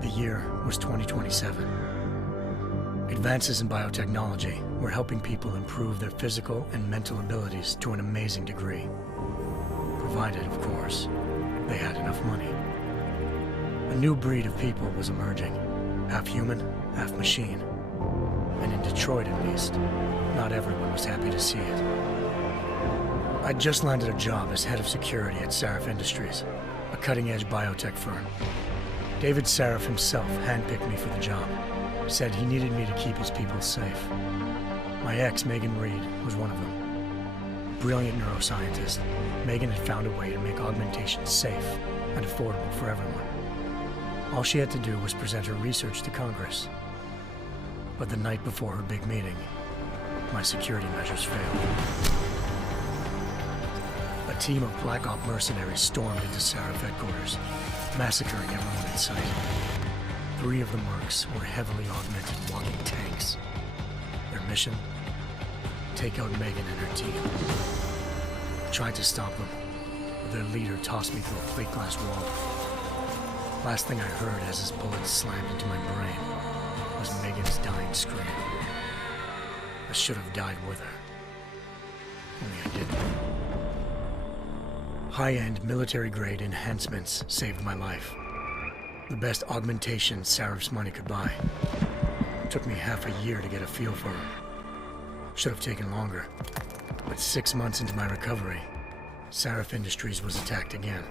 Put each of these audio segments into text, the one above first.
The year was 2027. Advances in biotechnology were helping people improve their physical and mental abilities to an amazing degree. Provided, of course, they had enough money. A new breed of people was emerging, half human, half machine. And in Detroit, at least, not everyone was happy to see it. I'd just landed a job as head of security at 𝘼𝙗𝙗𝙪𝙩 Industries, a cutting-edge biotech firm. David 𝘼𝙗𝙗 himself handpicked me for the job, said he needed me to keep his people safe. My ex, Megan Reed, was one of them. Brilliant neuroscientist, Megan had found a way to make augmentation safe and affordable for everyone. All she had to do was present her research to Congress. But the night before her big meeting, my security measures failed. A team of Black Op mercenaries stormed into 𝘼𝙗𝙗 headquarters, massacring everyone in sight. 3 of the mercs were heavily augmented walking tanks. Their mission? Take out Megan and her team. I tried to stop them, but their leader tossed me through a plate glass wall. Last thing I heard as his bullets slammed into my brain was Megan's dying scream. I should have died with her. Only I didn't. High-end military-grade enhancements saved my life. The best augmentation 𝘼𝙗𝙗's money could buy. It took me half a year to get a feel for her. Should have taken longer. But 6 months into my recovery, 𝘼𝙗𝙗 Industries was attacked again.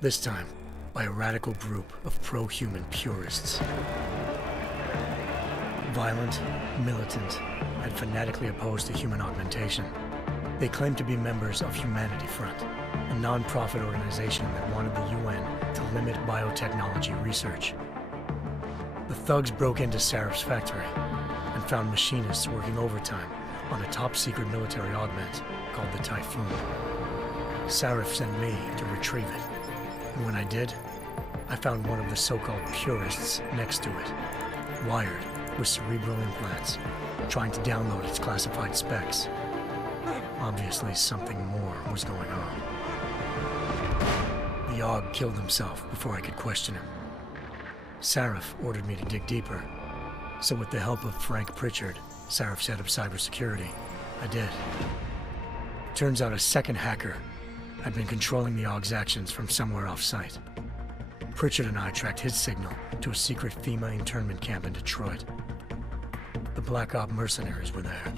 This time, by a radical group of pro-human purists. Violent, militant, and fanatically opposed to human augmentation. They claimed to be members of Humanity Front, a non-profit organization that wanted the UN to limit biotechnology research. The thugs broke into 𝘼𝙗𝙗's factory and found machinists working overtime on a top-secret military augment called the Typhoon. 𝘼𝙗𝙗 sent me to retrieve it. And when I did, I found one of the so-called purists next to it, wired with cerebral implants, trying to download its classified specs. Obviously, something more was going on. The AUG killed himself before I could question him. 𝘼𝙗𝙗 ordered me to dig deeper, so with the help of Frank Pritchard, 𝘼𝙗𝙗's head of cybersecurity, I did. Turns out a second hacker had been controlling the AUG's actions from somewhere off-site. Pritchard and I tracked his signal to a secret FEMA internment camp in Detroit. The Black Op mercenaries were there.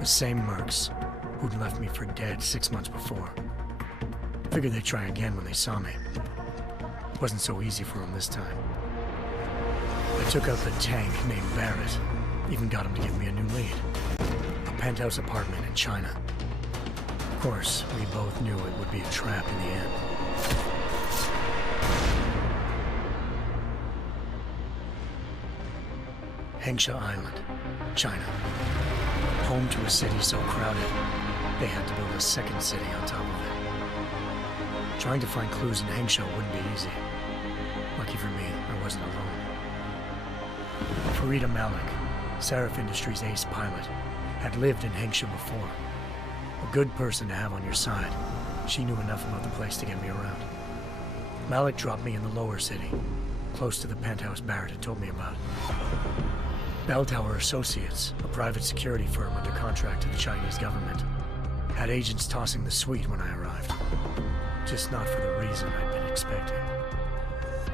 The same mercs who'd left me for dead 6 months before. Figured they'd try again when they saw me. Wasn't so easy for them this time. I took out the tank named Barrett, even got him to give me a new lead. A penthouse apartment in China. Of course, we both knew it would be a trap in the end. 𝘼𝙗𝙗 Island, China. Home to a city so crowded, they had to build a second city on top of it. Trying to find clues in 𝘼𝙗𝙗 wouldn't be easy. Lucky for me, I wasn't alone. Farida Malik, 𝘼𝙗𝙗 Industries' ace pilot, had lived in 𝘼𝙗𝙗 before. A good person to have on your side. She knew enough about the place to get me around. Malik dropped me in the lower city, close to the penthouse Barrett had told me about. Bell Tower Associates, a private security firm under contract to the Chinese government, had agents tossing the suite when I arrived. Just not for the reason I'd been expecting.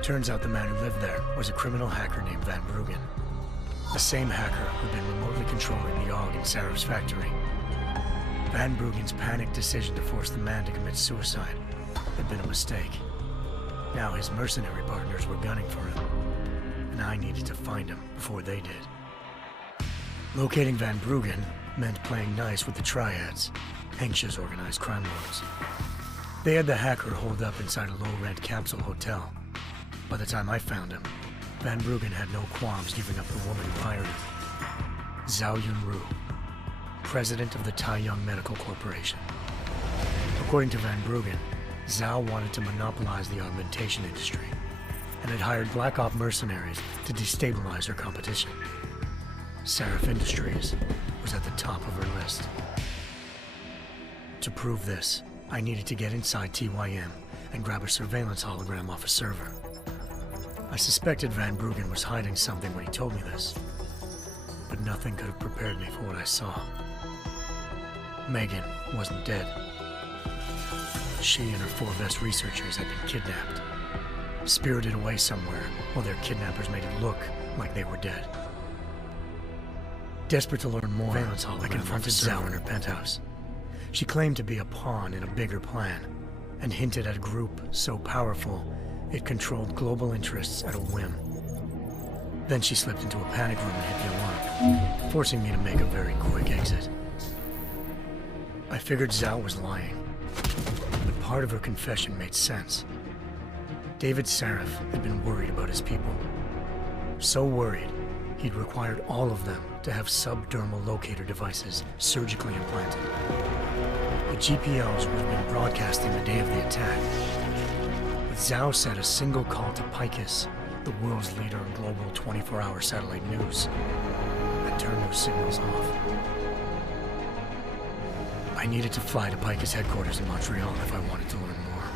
Turns out the man who lived there was a criminal hacker named Van Bruggen. The same hacker who'd been remotely controlling the AUG in 𝘼𝙗𝙗's factory. Van Bruggen's panicked decision to force the man to commit suicide had been a mistake. Now his mercenary partners were gunning for him, and I needed to find him before they did. Locating Van Bruggen meant playing nice with the triads, 𝘼𝙗𝙗's organized crime lords. They had the hacker holed up inside a low-rent capsule hotel. By the time I found him, Van Bruggen had no qualms giving up the woman who hired him. 𝘼𝙗𝙗𝙪𝙗, president of the Taiyang Medical Corporation. According to Van Bruggen, Zhao wanted to monopolize the augmentation industry and had hired Black Op mercenaries to destabilize her competition. 𝘼𝙗𝙗 Industries was at the top of her list. To prove this, I needed to get inside TYM and grab a surveillance hologram off a server. I suspected Van Bruggen was hiding something when he told me this, but nothing could have prepared me for what I saw. Megan wasn't dead. She and her 4 best researchers had been kidnapped, spirited away somewhere while their kidnappers made it look like they were dead. Desperate to learn more, I confronted 𝘼 in her penthouse. She claimed to be a pawn in a bigger plan, and hinted at a group so powerful it controlled global interests at a whim. Then she slipped into a panic room and hit the alarm, forcing me to make a very quick exit. I figured 𝘼 was lying, but part of her confession made sense. David Sarif had been worried about his people. So worried, he'd required all of them to have subdermal locator devices surgically implanted. The GPLs would have been broadcasting the day of the attack, but 𝘼 said a single call to 𝘼𝙗𝙘𝙤𝙪𝙩, the world's leader in global 24-hour satellite news, had turned those signals off. I needed to fly to 𝘼𝙗𝙘𝙀 headquarters in Montreal if I wanted to learn more.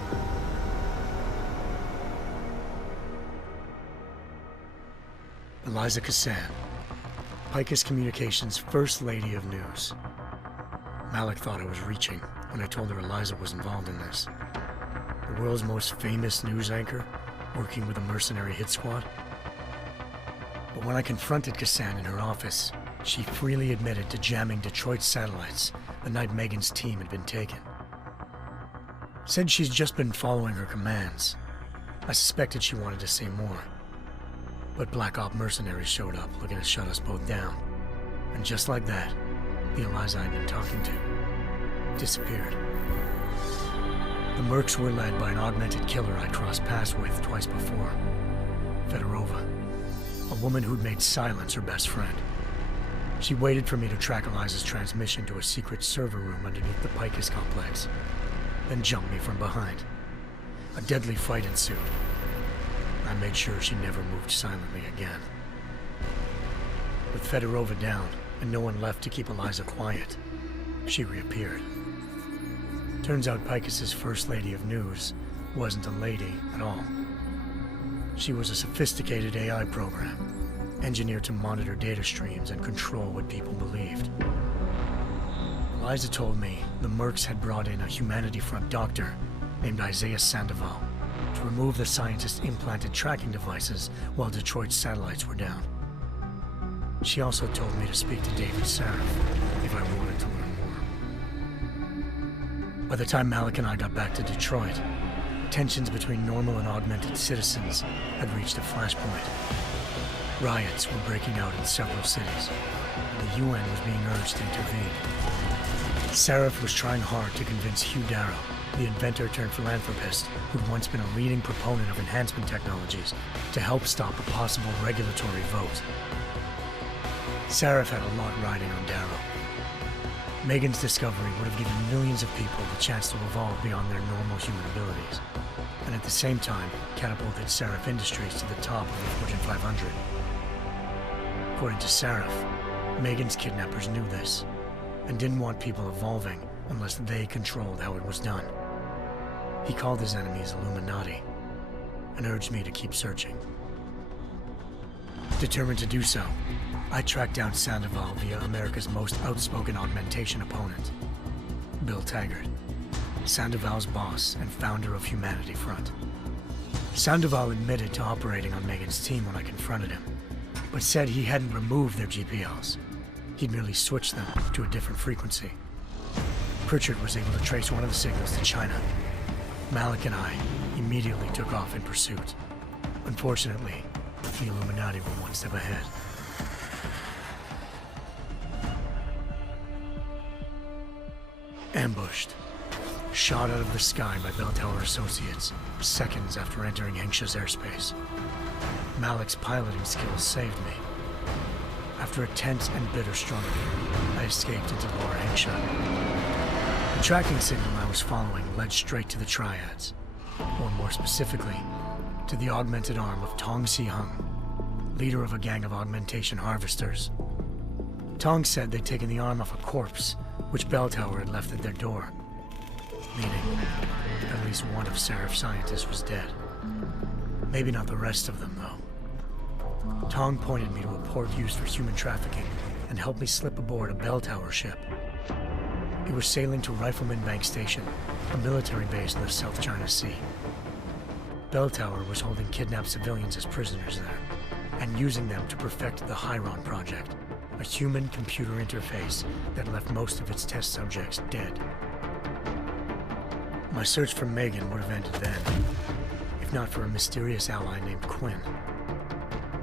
𝘼𝙗𝙘𝙀, 𝘼𝙗𝙘𝙀 Communications' First Lady of News. Malik thought I was reaching when I told her Eliza was involved in this. The world's most famous news anchor, working with a mercenary hit squad. But when I confronted Kassan in her office, she freely admitted to jamming Detroit's satellites the night Megan's team had been taken. Said she's just been following her commands. I suspected she wanted to say more. But Black Op mercenaries showed up looking to shut us both down. And just like that, the Eliza I'd been talking to disappeared. The mercs were led by an augmented killer I'd crossed paths with twice before, Fedorova, a woman who'd made silence her best friend. She waited for me to track Eliza's transmission to a secret server room underneath the 𝘼𝙗𝙘𝙀 complex, then jumped me from behind. A deadly fight ensued. I made sure she never moved silently again. With Fedorova down and no one left to keep Eliza quiet, she reappeared. Turns out 𝘼𝙗𝙘𝙀𝙀's First Lady of News wasn't a lady at all. She was a sophisticated AI program, engineered to monitor data streams and control what people believed. Eliza told me the mercs had brought in a Humanity Front doctor named 𝘼𝙗𝙗𝙀 Sandoval to remove the scientist's implanted tracking devices while Detroit's satellites were down. She also told me to speak to David Sarif if I wanted to learn more. By the time Malik and I got back to Detroit, tensions between normal and augmented citizens had reached a flashpoint. Riots were breaking out in several cities, and the UN was being urged to intervene. Sarif was trying hard to convince 𝘼𝙗𝙗𝙀, the inventor turned philanthropist who'd once been a leading proponent of enhancement technologies, to help stop a possible regulatory vote. Sarif had a lot riding on Darrow. Megan's discovery would have given millions of people the chance to evolve beyond their normal human abilities, and at the same time catapulted Sarif Industries to the top of the Fortune 500. According to Sarif, Megan's kidnappers knew this, and didn't want people evolving unless they controlled how it was done. He called his enemies Illuminati, and urged me to keep searching. Determined to do so, I tracked down Sandoval via America's most outspoken augmentation opponent, Bill Taggart, Sandoval's boss and founder of Humanity Front. Sandoval admitted to operating on Megan's team when I confronted him, but said he hadn't removed their GPLs. He'd merely switched them to a different frequency. Pritchard was able to trace one of the signals to China. Malik and I immediately took off in pursuit. Unfortunately, the Illuminati were one step ahead. Ambushed. Shot out of the sky by Bell Tower Associates, seconds after entering 𝘼𝙗𝙘𝙀𝙀's airspace. Malik's piloting skills saved me. After a tense and bitter struggle, I escaped into lower 𝘼𝙗𝙘𝙀. The tracking signal I was following led straight to the Triads, or more specifically, to the augmented arm of Tong Si-hung, leader of a gang of augmentation harvesters. Tong said they'd taken the arm off a corpse, which Bell Tower had left at their door, meaning at least one of Sarif's scientists was dead. Maybe not the rest of them, though. Tong pointed me to a port used for human trafficking and helped me slip aboard a bell tower ship. It was sailing to Rifleman Bank Station, a military base in the South China Sea. Bell Tower was holding kidnapped civilians as prisoners there, and using them to perfect the 𝘼𝙗𝙘𝙪 project, a human-computer interface that left most of its test subjects dead. My search for Megan would have ended then, if not for a mysterious ally named Quinn.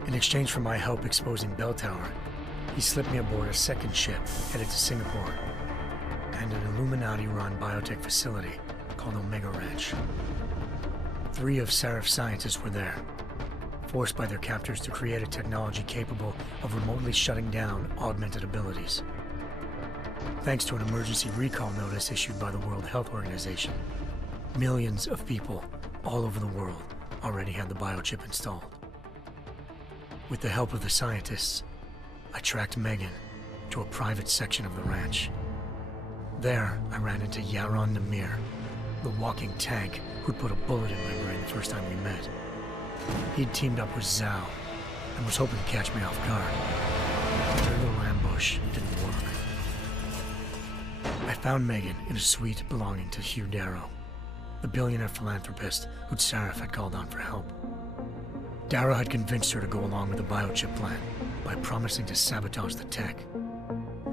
In exchange for my help exposing Bell Tower, he slipped me aboard a second ship headed to Singapore and an Illuminati-run biotech facility called Omega Ranch. 3 of Serif's scientists were there, forced by their captors to create a technology capable of remotely shutting down augmented abilities. Thanks to an emergency recall notice issued by the World Health Organization, millions of people all over the world already had the biochip installed. With the help of the scientists, I tracked Megan to a private section of the ranch. There, I ran into Yaron Namir, the walking tank who'd put a bullet in my brain the first time we met. He'd teamed up with Zhao and was hoping to catch me off guard. Their little ambush didn't work. I found Megan in a suite belonging to 𝘼𝙗𝙗𝙪𝙩, the billionaire philanthropist who'd Serif had called on for help. Darrow had convinced her to go along with the biochip plan by promising to sabotage the tech.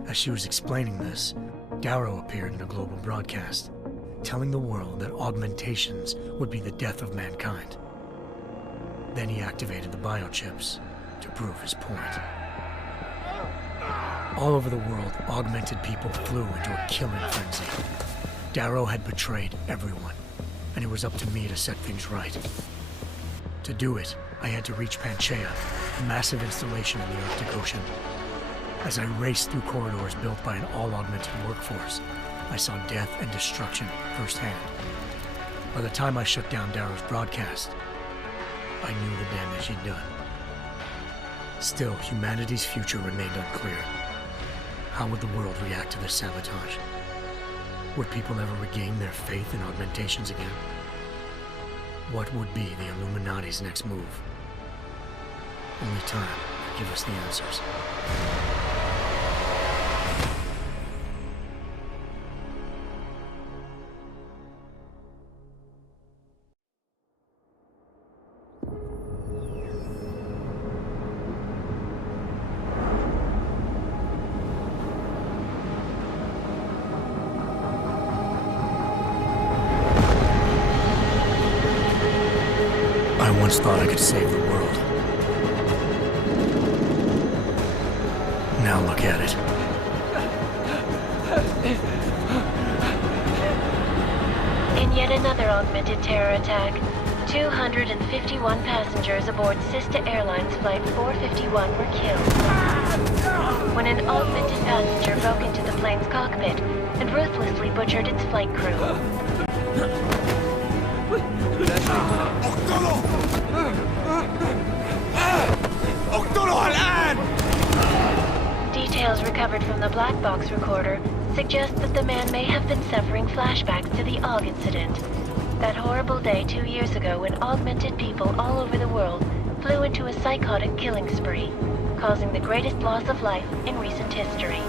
As she was explaining this, Darrow appeared in a global broadcast, telling the world that augmentations would be the death of mankind. Then he activated the biochips to prove his point. All over the world, augmented people flew into a killing frenzy. Darrow had betrayed everyone, and it was up to me to set things right. To do it, I had to reach Panchaea, a massive installation in the Arctic Ocean. As I raced through corridors built by an all-augmented workforce, I saw death and destruction firsthand. By the time I shut down Darrow's broadcast, I knew the damage he'd done. Still, humanity's future remained unclear. How would the world react to this sabotage? Would people ever regain their faith in augmentations again? What would be the Illuminati's next move? Only time could give us the answers. I once thought I could save the world. Now look at it. In yet another augmented terror attack, 251 passengers aboard Sister Airlines Flight 451 were killed when an augmented passenger broke into the plane's cockpit and ruthlessly butchered its flight crew. Details recovered from the black box recorder suggest that the man may have been suffering flashbacks to the Aug incident. That horrible day 2 years ago when augmented people all over the world flew into a psychotic killing spree, causing the greatest loss of life in recent history.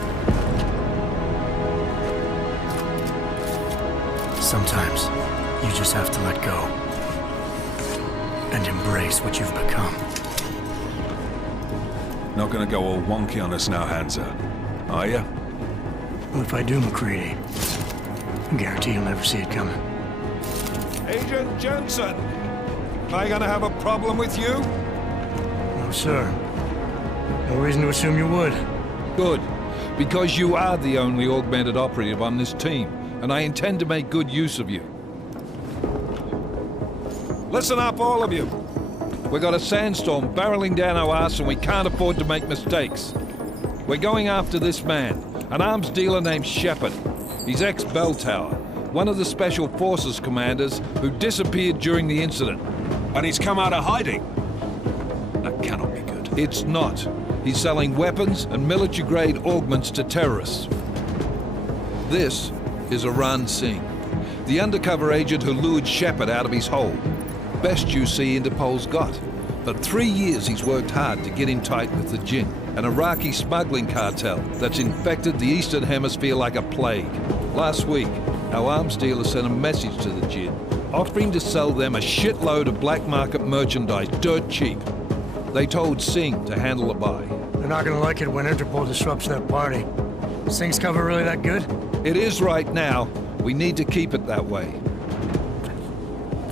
Sometimes, you just have to let go and embrace what you've become. Not gonna go all wonky on us now, Hansa, are ya? Well, if I do, MacReady, I guarantee you'll never see it coming. Agent Jensen, am I gonna have a problem with you? No, sir. No reason to assume you would. Good, because you are the only augmented operative on this team, and I intend to make good use of you. Listen up, all of you. We got a sandstorm barreling down our arse and we can't afford to make mistakes. We're going after this man, an arms dealer named Shepard. He's ex-Bell Tower, one of the Special Forces commanders who disappeared during the incident. And he's come out of hiding? That cannot be good. It's not. He's selling weapons and military-grade augments to terrorists. This is Aran Singh, the undercover agent who lured Shepard out of his hole. best UC Interpol's got. For 3 years he's worked hard to get in tight with the Jinn, an Iraqi smuggling cartel that's infected the Eastern Hemisphere like a plague. Last week, our arms dealer sent a message to the Jinn, offering to sell them a shitload of black market merchandise dirt cheap. They told Singh to handle the buy. They're not gonna like it when Interpol disrupts that party. Sing's cover really that good? It is right now. We need to keep it that way.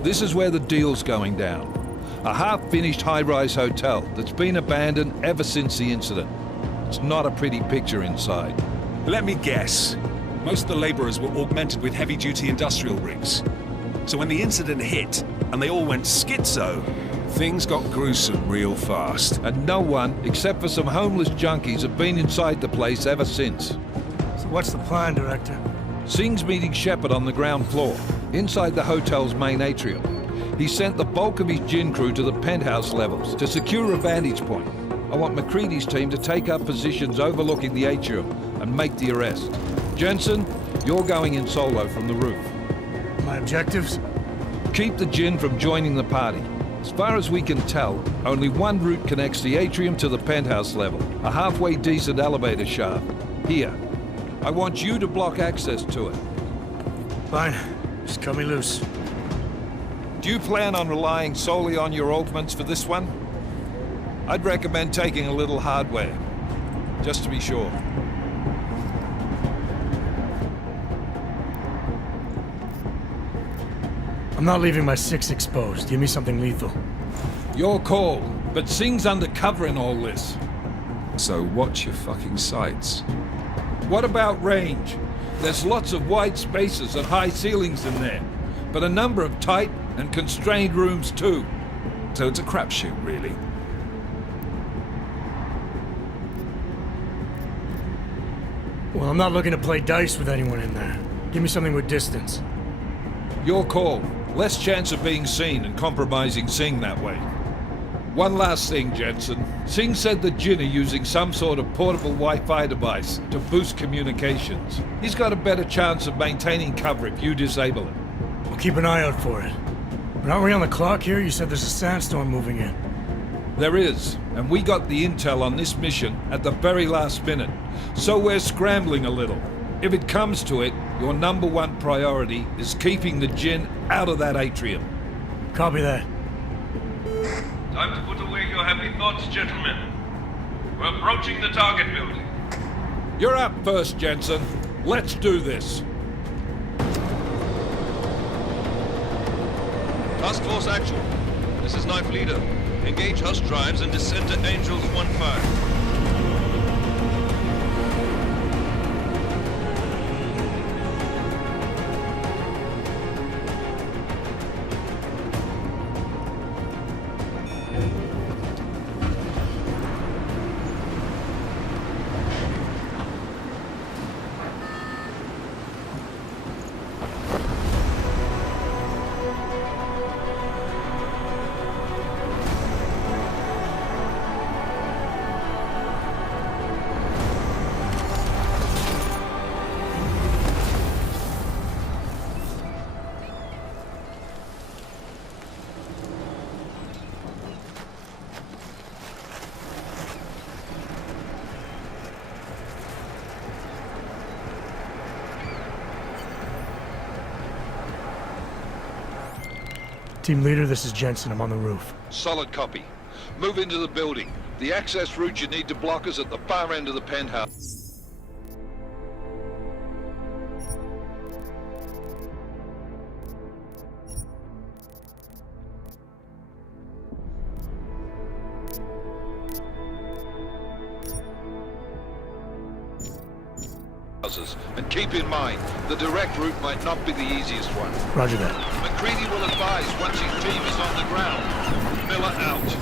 This is where the deal's going down. A half-finished high-rise hotel that's been abandoned ever since the incident. It's not a pretty picture inside. Let me guess. Most of the laborers were augmented with heavy-duty industrial rigs. So when the incident hit, and they all went schizo, things got gruesome real fast. And no one, except for some homeless junkies, have been inside the place ever since. So what's the plan, Director? Singh's meeting Shepard on the ground floor, inside the hotel's main atrium. He sent the bulk of his Jinn crew to the penthouse levels to secure a vantage point. I want McCready's team to take up positions overlooking the atrium and make the arrest. Jensen, you're going in solo from the roof. My objectives? Keep the Jinn from joining the party. As far as we can tell, only one route connects the atrium to the penthouse level, a halfway decent elevator shaft. Here. I want you to block access to it. Fine. Just cut me loose. Do you plan on relying solely on your augments for this one? I'd recommend taking a little hardware, just to be sure. I'm not leaving my 6 exposed. Give me something lethal. Your call, but Singh's undercover in all this. So watch your fucking sights. What about range? There's lots of wide spaces and high ceilings in there, but a number of tight and constrained rooms too. So it's a crapshoot, really. Well, I'm not looking to play dice with anyone in there. Give me something with distance. Your call. Less chance of being seen and compromising Singh that way. One last thing, Jensen. Singh said the Jinn are using some sort of portable Wi-Fi device to boost communications. He's got a better chance of maintaining cover if you disable it. We'll keep an eye out for it. But aren't we on the clock here? You said there's a sandstorm moving in. There is, and we got the intel on this mission at the very last minute, so we're scrambling a little. If it comes to it, your #1 priority is keeping the Jinn out of that atrium. Copy that. Time to put away your happy thoughts, gentlemen. We're approaching the target building. You're up first, Jensen. Let's do this. Task Force Actual. This is Knife Leader. Engage Hush drives and descend to Angels 1-5. Team leader, this is Jensen. I'm on the roof. Solid copy. Move into the building. The access route you need to block is at the far end of the penthouse. And keep in mind, the direct route might not be the easiest one. Roger that. McCready will advise once his team is on the ground. Miller out.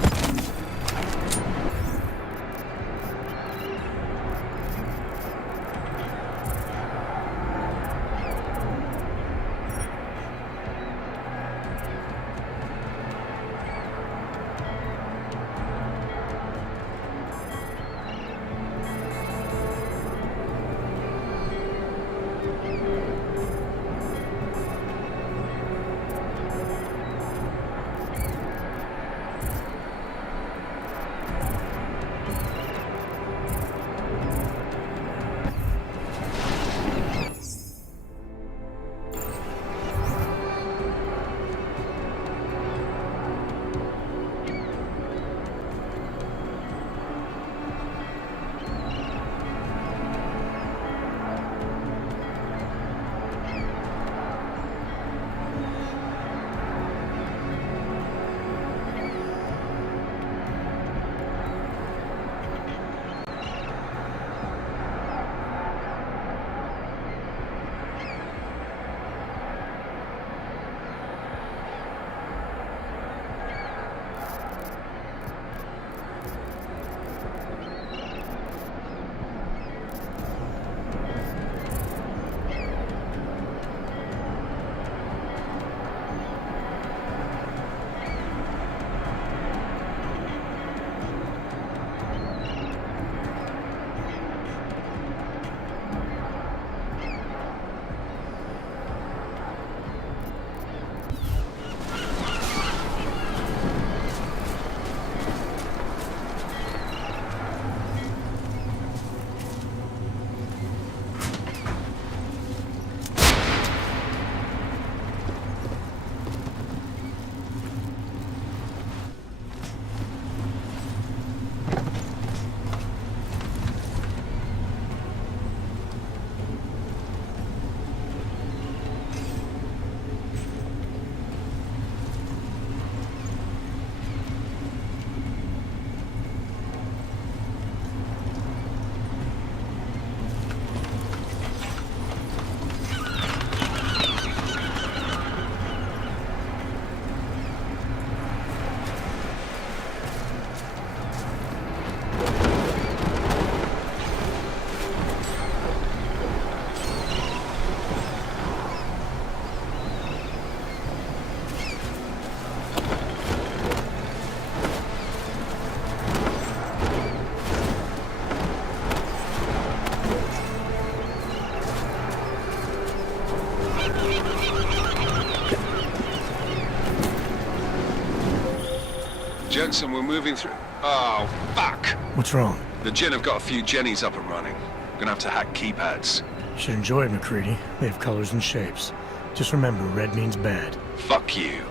Jensen, we're moving through... Oh, fuck! What's wrong? The Jinn have got a few Jennies up and running. Gonna have to hack keypads. You should enjoy it, McCready. They have colors and shapes. Just remember, red means bad. Fuck you.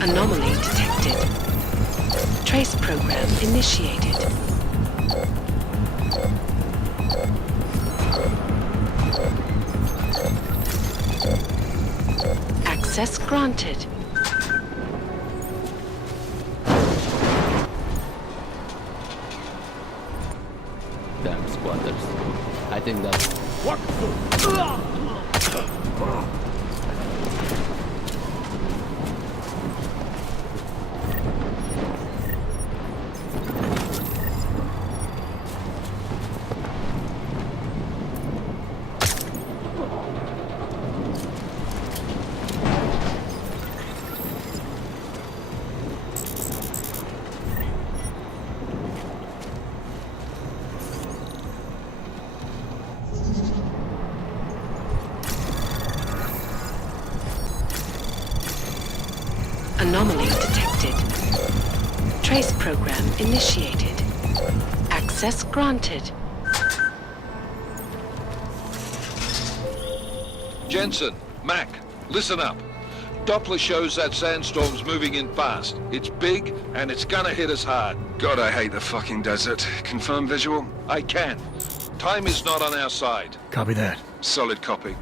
Anomaly detected. Trace program initiated. Access granted. Damn squatters. I think that's... What the... Anomaly detected. Trace program initiated. Access granted. Jensen, Mac, listen up. Doppler shows that sandstorm's moving in fast. It's big, and it's gonna hit us hard. God, I hate the fucking desert. Confirm visual? I can. Time is not on our side. Copy that. Solid copy.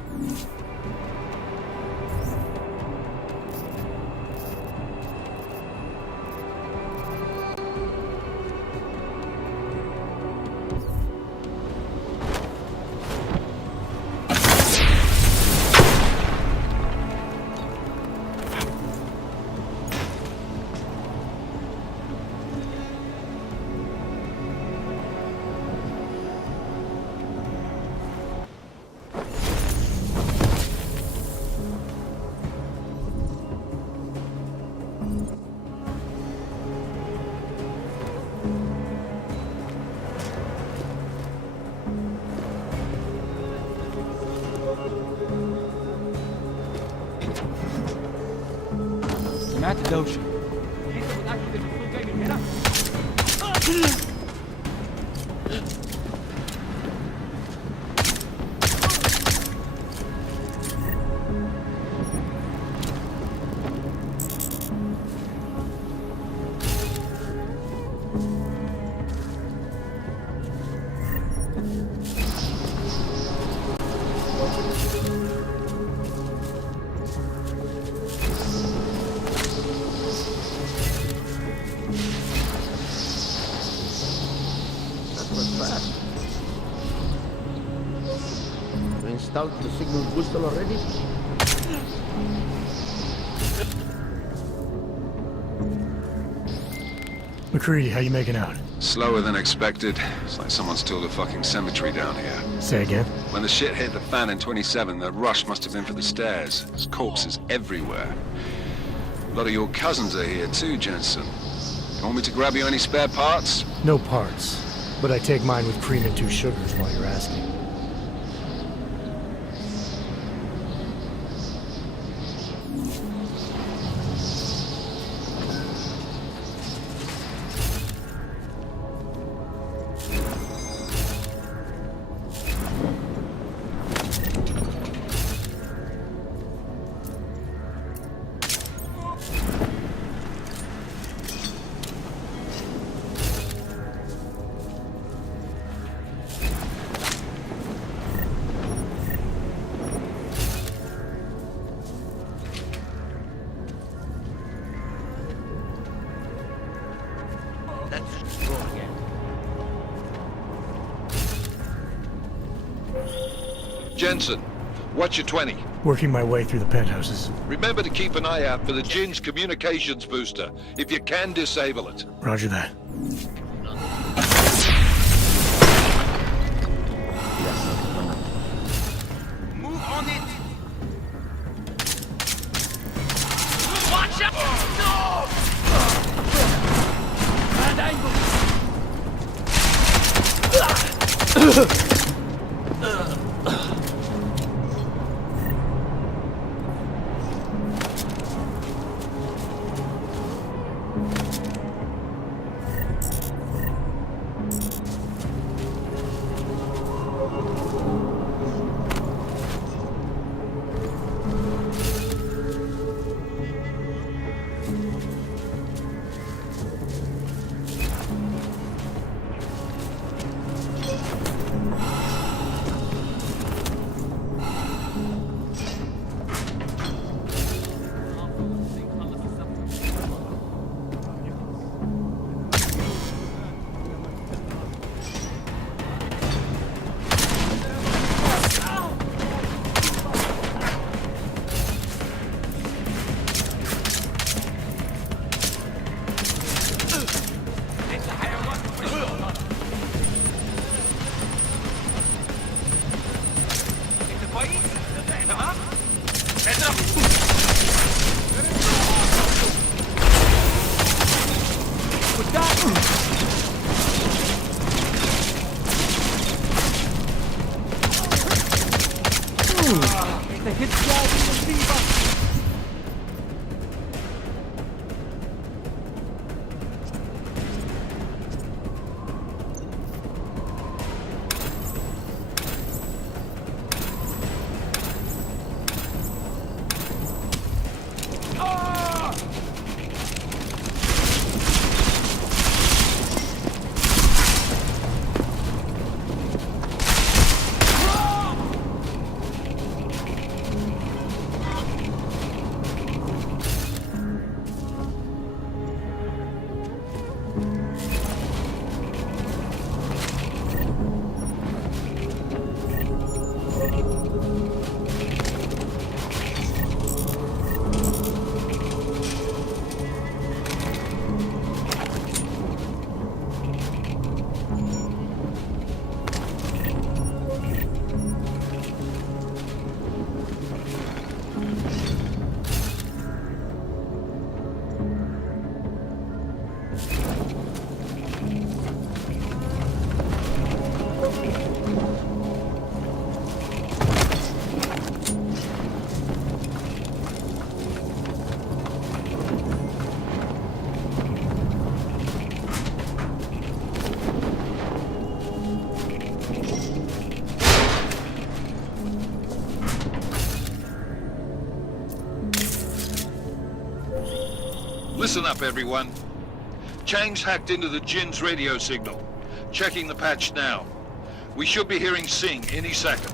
out the signal booster already? McCready, how you making out? Slower than expected. It's like someone's tilled a fucking cemetery down here. Say again? When the shit hit the fan in 27, the rush must have been for the stairs. There's corpses everywhere. A lot of your cousins are here too, Jensen. You want me to grab you any spare parts? No parts. But I take mine with cream and 2 sugars while you're asking. Jensen, what's your 20? Working my way through the penthouses. Remember to keep an eye out for the Jin's communications booster. If you can, disable it. Roger that. Move on it! Watch out! No! Bad angle! Listen up, everyone. Chang's hacked into the Jin's radio signal. Checking the patch now. We should be hearing Sing any second.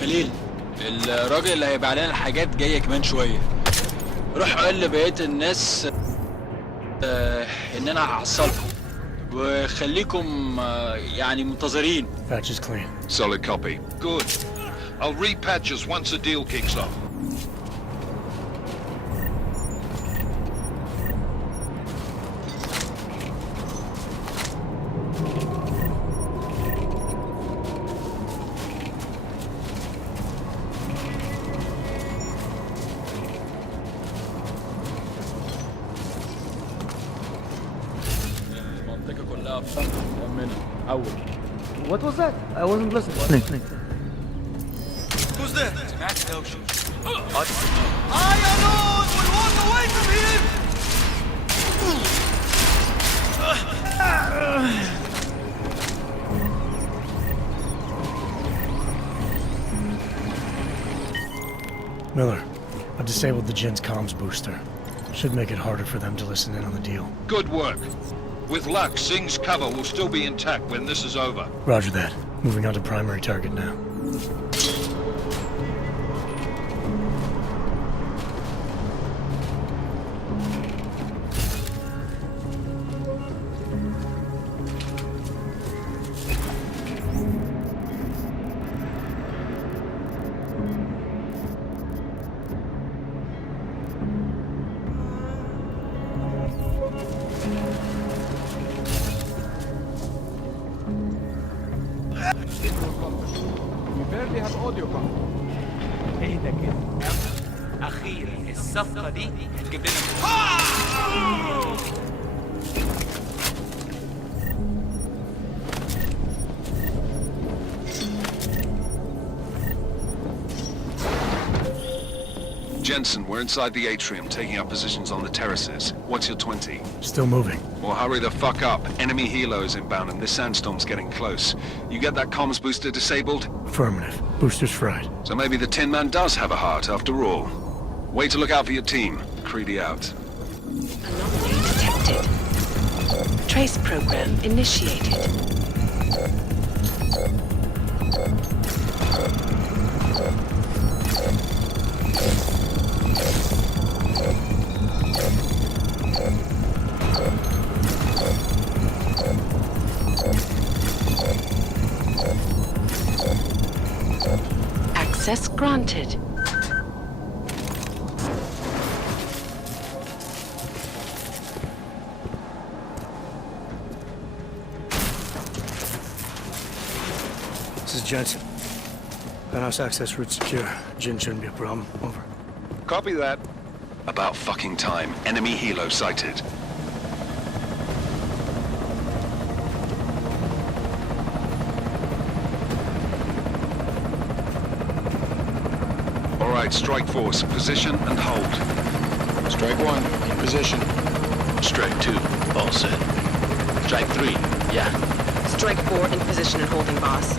خليل، الراجل اللي هيبقى علينا الحاجات جاية كمان شوية. روح قول لبقية الناس ان انا هحصلكم وخليكم يعني منتظرين. Patch is clean. Solid copy. Good. I'll repatch us once the deal kicks off. What was that? I wasn't listening. Who's there? Max knows you. I alone will walk away from here! Miller, I've disabled the Jin's comms booster. Should make it harder for them to listen in on the deal. Good work. With luck, Singh's cover will still be intact when this is over. Roger that. Moving on to primary target now. ايه ده كده؟ اخيرا الصفقه دي هتجيب لنا Jensen, we're inside the atrium, taking up positions on the terraces. What's your 20? Still moving. Well, hurry the fuck up. Enemy helo is inbound and this sandstorm's getting close. You get that comms booster disabled? Affirmative. Booster's fried. So maybe the Tin Man does have a heart after all. Way to look out for your team. Creedy out. Anomaly detected. Trace program initiated. Access granted. This is Jensen. Penthouse access route secure. Jin shouldn't be a problem. Over. Copy that. About fucking time. Enemy helo sighted. All right, strike force. Position and hold. Strike 1, in position. Strike 2, all set. Strike 3, yeah. Strike 4 in position and holding, boss.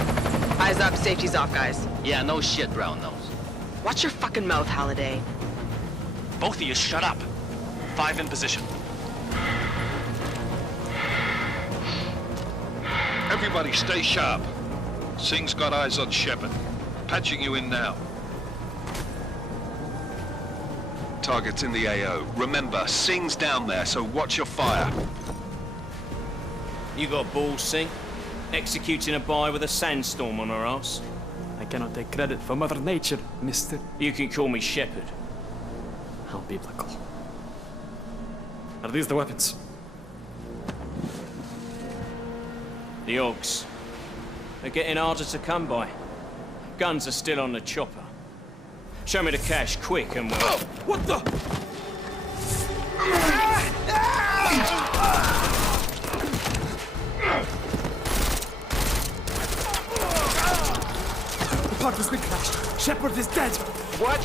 Eyes up, safety's off, guys. Yeah, no shit, brown nose. Watch your fucking mouth, Halliday. Both of you shut up. 5 in position. Everybody stay sharp. Singh's got eyes on Shepard. Patching you in now. Target's in the AO. Remember, Singh's down there, so watch your fire. You got balls, Singh? Executing a buy with a sandstorm on our ass? I cannot take credit for Mother Nature, mister. You can call me Shepard. How biblical. Are these the weapons? The Ogs. They're getting harder to come by. Guns are still on the chopper. Show me the cash, quick, and we'll... Oh, what the? The pod has been crashed. Shepard is dead. What?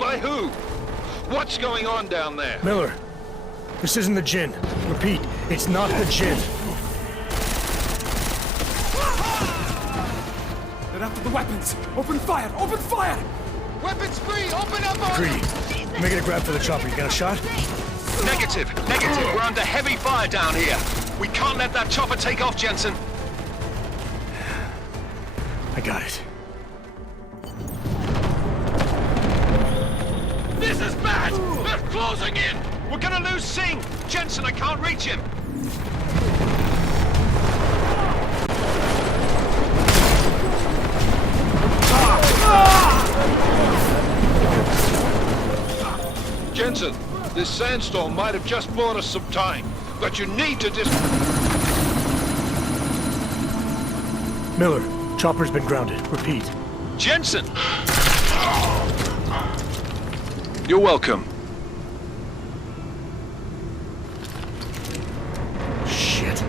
By who? What's going on down there? Miller, this isn't the Jin. Repeat, it's not the Jin. They're after the weapons. Open fire! Open fire! Weapons free! Open up! Greedy. Making a grab for the chopper. You got a shot? Negative. We're under heavy fire down here. We can't let that chopper take off, Jensen. I got it. This is bad! They're closing in! We're gonna lose Singh! Jensen, I can't reach him! Jensen, this sandstorm might have just bought us some time, but you need to Miller, chopper's been grounded. Repeat. Jensen! You're welcome. Shit.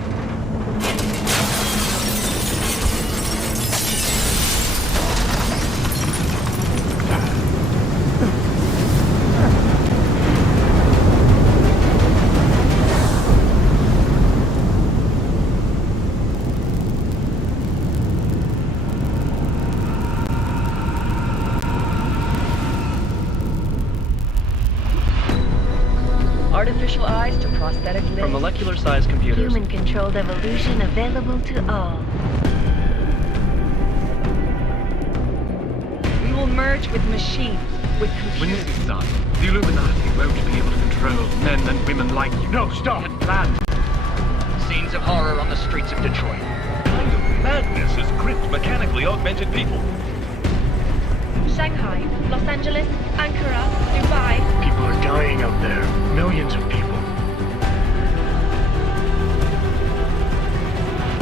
Artificial eyes to prosthetic limbs. From molecular-sized computers. Human-controlled evolution available to all. We will merge with machines, with computers. When this is done, the Illuminati won't be able to control men and women like you. No, stop! We had planned. Scenes of horror on the streets of Detroit. What kind of madness has gripped mechanically augmented people? Shanghai, Los Angeles, Ankara, Dubai. People are dying out there. Millions of people.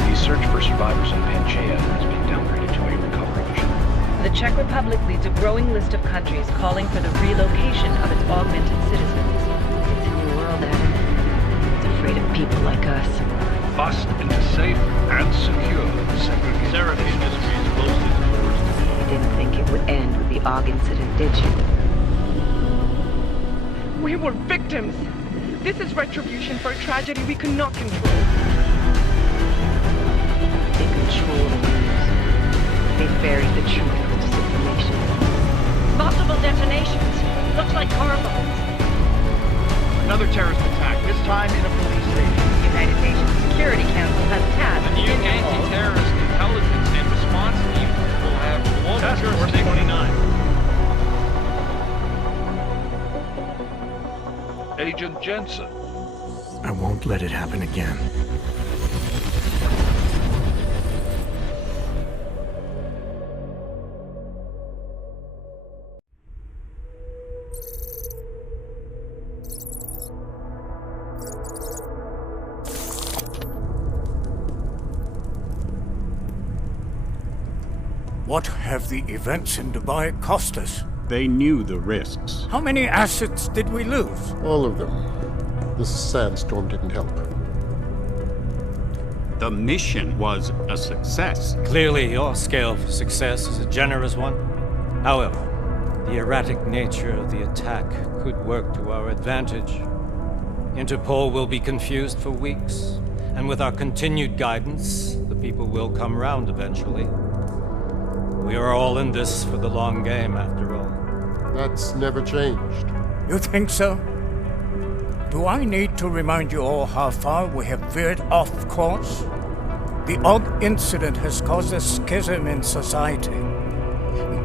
The search for survivors in Panchaea has been downgraded to a recovery mission. The Czech Republic leads a growing list of countries calling for the relocation of its augmented citizens. It's a new world, Adam. It's afraid of people like us. Bust into safe and secure segregation. Seraphine industry is closely towards. You didn't think it would end with the Og incident, did you? We were victims. This is retribution for a tragedy we could not control. They control the news. They buried the truth with disinformation. Multiple detonations. Looks like car bombs. Another terrorist attack, this time in a police station. The United Nations Security Council has tasked A new anti-terrorist intelligence and response team will have Task Force 29. Agent Jensen. I won't let it happen again. What have the events in Dubai cost us? They knew the risks. How many assets did we lose? All of them. This sandstorm didn't help. The mission was a success. Clearly, your scale for success is a generous one. However, the erratic nature of the attack could work to our advantage. Interpol will be confused for weeks, and with our continued guidance, the people will come round eventually. We are all in this for the long game, after all. That's never changed. You think so? Do I need to remind you all how far we have veered off course? The Og incident has caused a schism in society.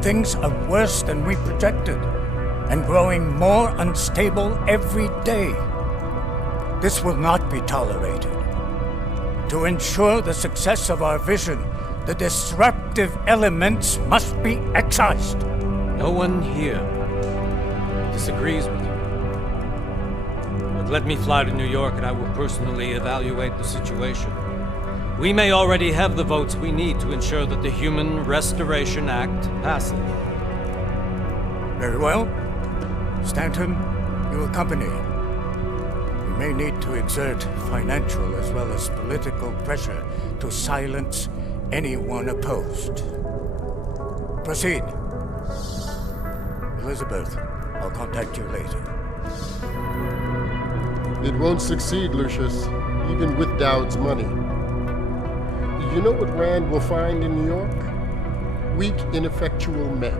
Things are worse than we projected, and growing more unstable every day. This will not be tolerated. To ensure the success of our vision, the disruptive elements must be excised. No one here disagrees with you. But let me fly to New York and I will personally evaluate the situation. We may already have the votes we need to ensure that the Human Restoration Act passes. Very well. Stanton, you accompany. We may need to exert financial as well as political pressure to silence anyone opposed. Proceed. Elizabeth, I'll contact you later. It won't succeed, Lucius, even with Dowd's money. You know what Rand will find in New York? Weak, ineffectual men.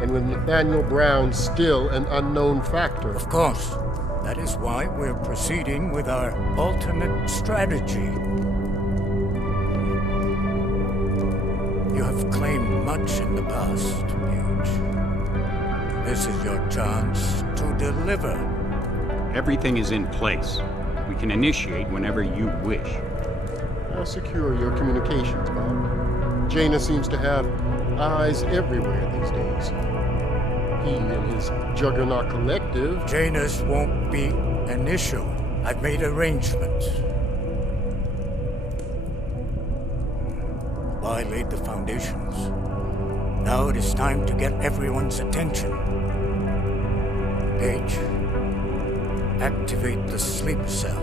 And with Nathaniel Brown still an unknown factor. Of course. That is why we're proceeding with our alternate strategy. You have claimed much in the past, Paige. This is your chance to deliver. Everything is in place. We can initiate whenever you wish. I'll secure your communications, Bob. Jaina seems to have eyes everywhere these days. He and his Juggernaut collective... Janus won't be an issue. I've made arrangements. I laid the foundations. Now it is time to get everyone's attention. Paige, activate the sleep cell.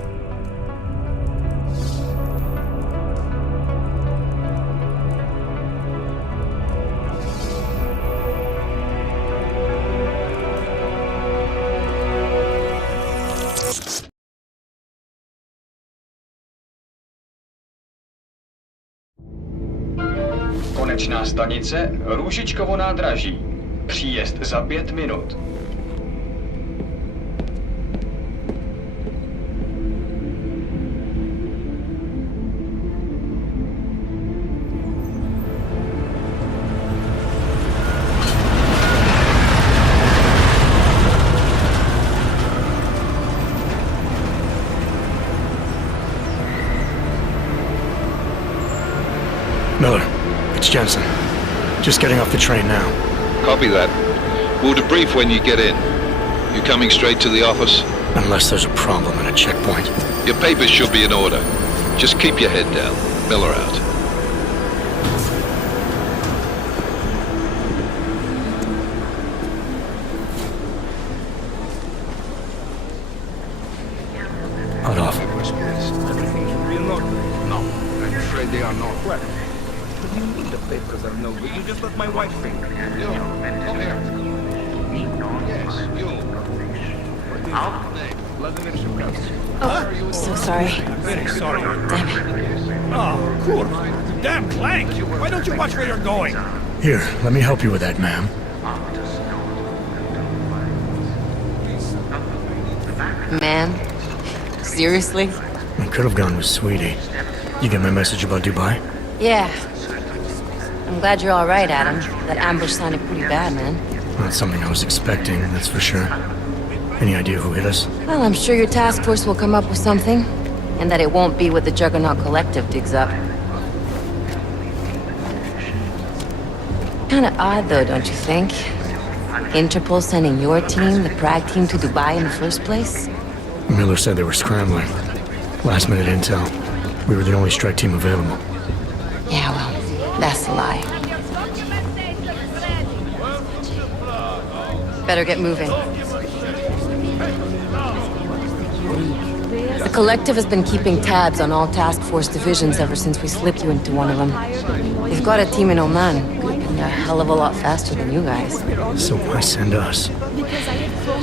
Konečná stanice Růžičkovo nádraží. Příjezd za 5 minut. Miller, it's Jensen. Just getting off the train now. Copy that. We'll debrief when you get in. You coming straight to the office? Unless there's a problem at a checkpoint. Your papers should be in order. Just keep your head down. Miller out. Hot off. Everything should be in order. No, I'm afraid they are not. What? What do you mean the papers are no good? You just let my wife think. You, come here. Yes, you. Vladimir Shukowski. Oh, so sorry. Very sorry. Damn it. Oh, cool. Damn blank. Why don't you watch where you're going? Here, let me help you with that, ma'am. Man? Seriously? I could have gone with Sweetie. You get my message about Dubai? Yeah. I'm glad you're all right, Adam. That ambush sounded pretty bad, man. Not something I was expecting, that's for sure. Any idea who hit us? Well, I'm sure your task force will come up with something. And that it won't be what the Juggernaut Collective digs up. Kinda odd, though, don't you think? Interpol sending your team, the Prague team, to Dubai in the first place? Miller said they were scrambling. Last minute intel. We were the only strike team available. Yeah, well, that's a lie. Better get moving. The Collective has been keeping tabs on all task force divisions ever since we slipped you into one of them. They've got a team in Oman. Could have been a hell of a lot faster than you guys. So why send us? I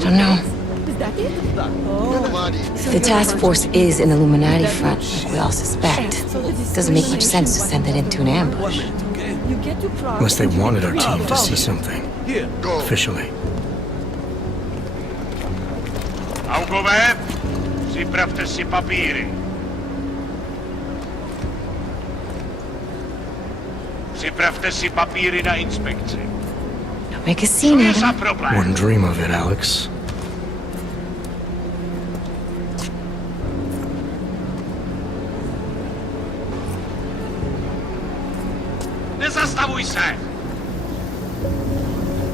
don't know. If the task force is an Illuminati front, like we all suspect, it doesn't make much sense to send it into an ambush. Unless they wanted our team to see something. Officially. Augové, připravte si papíry. Připravte si papíry na inspekci. Don't make a scene, Adam. Wouldn't dream of it, Alex. Nezastavuj se!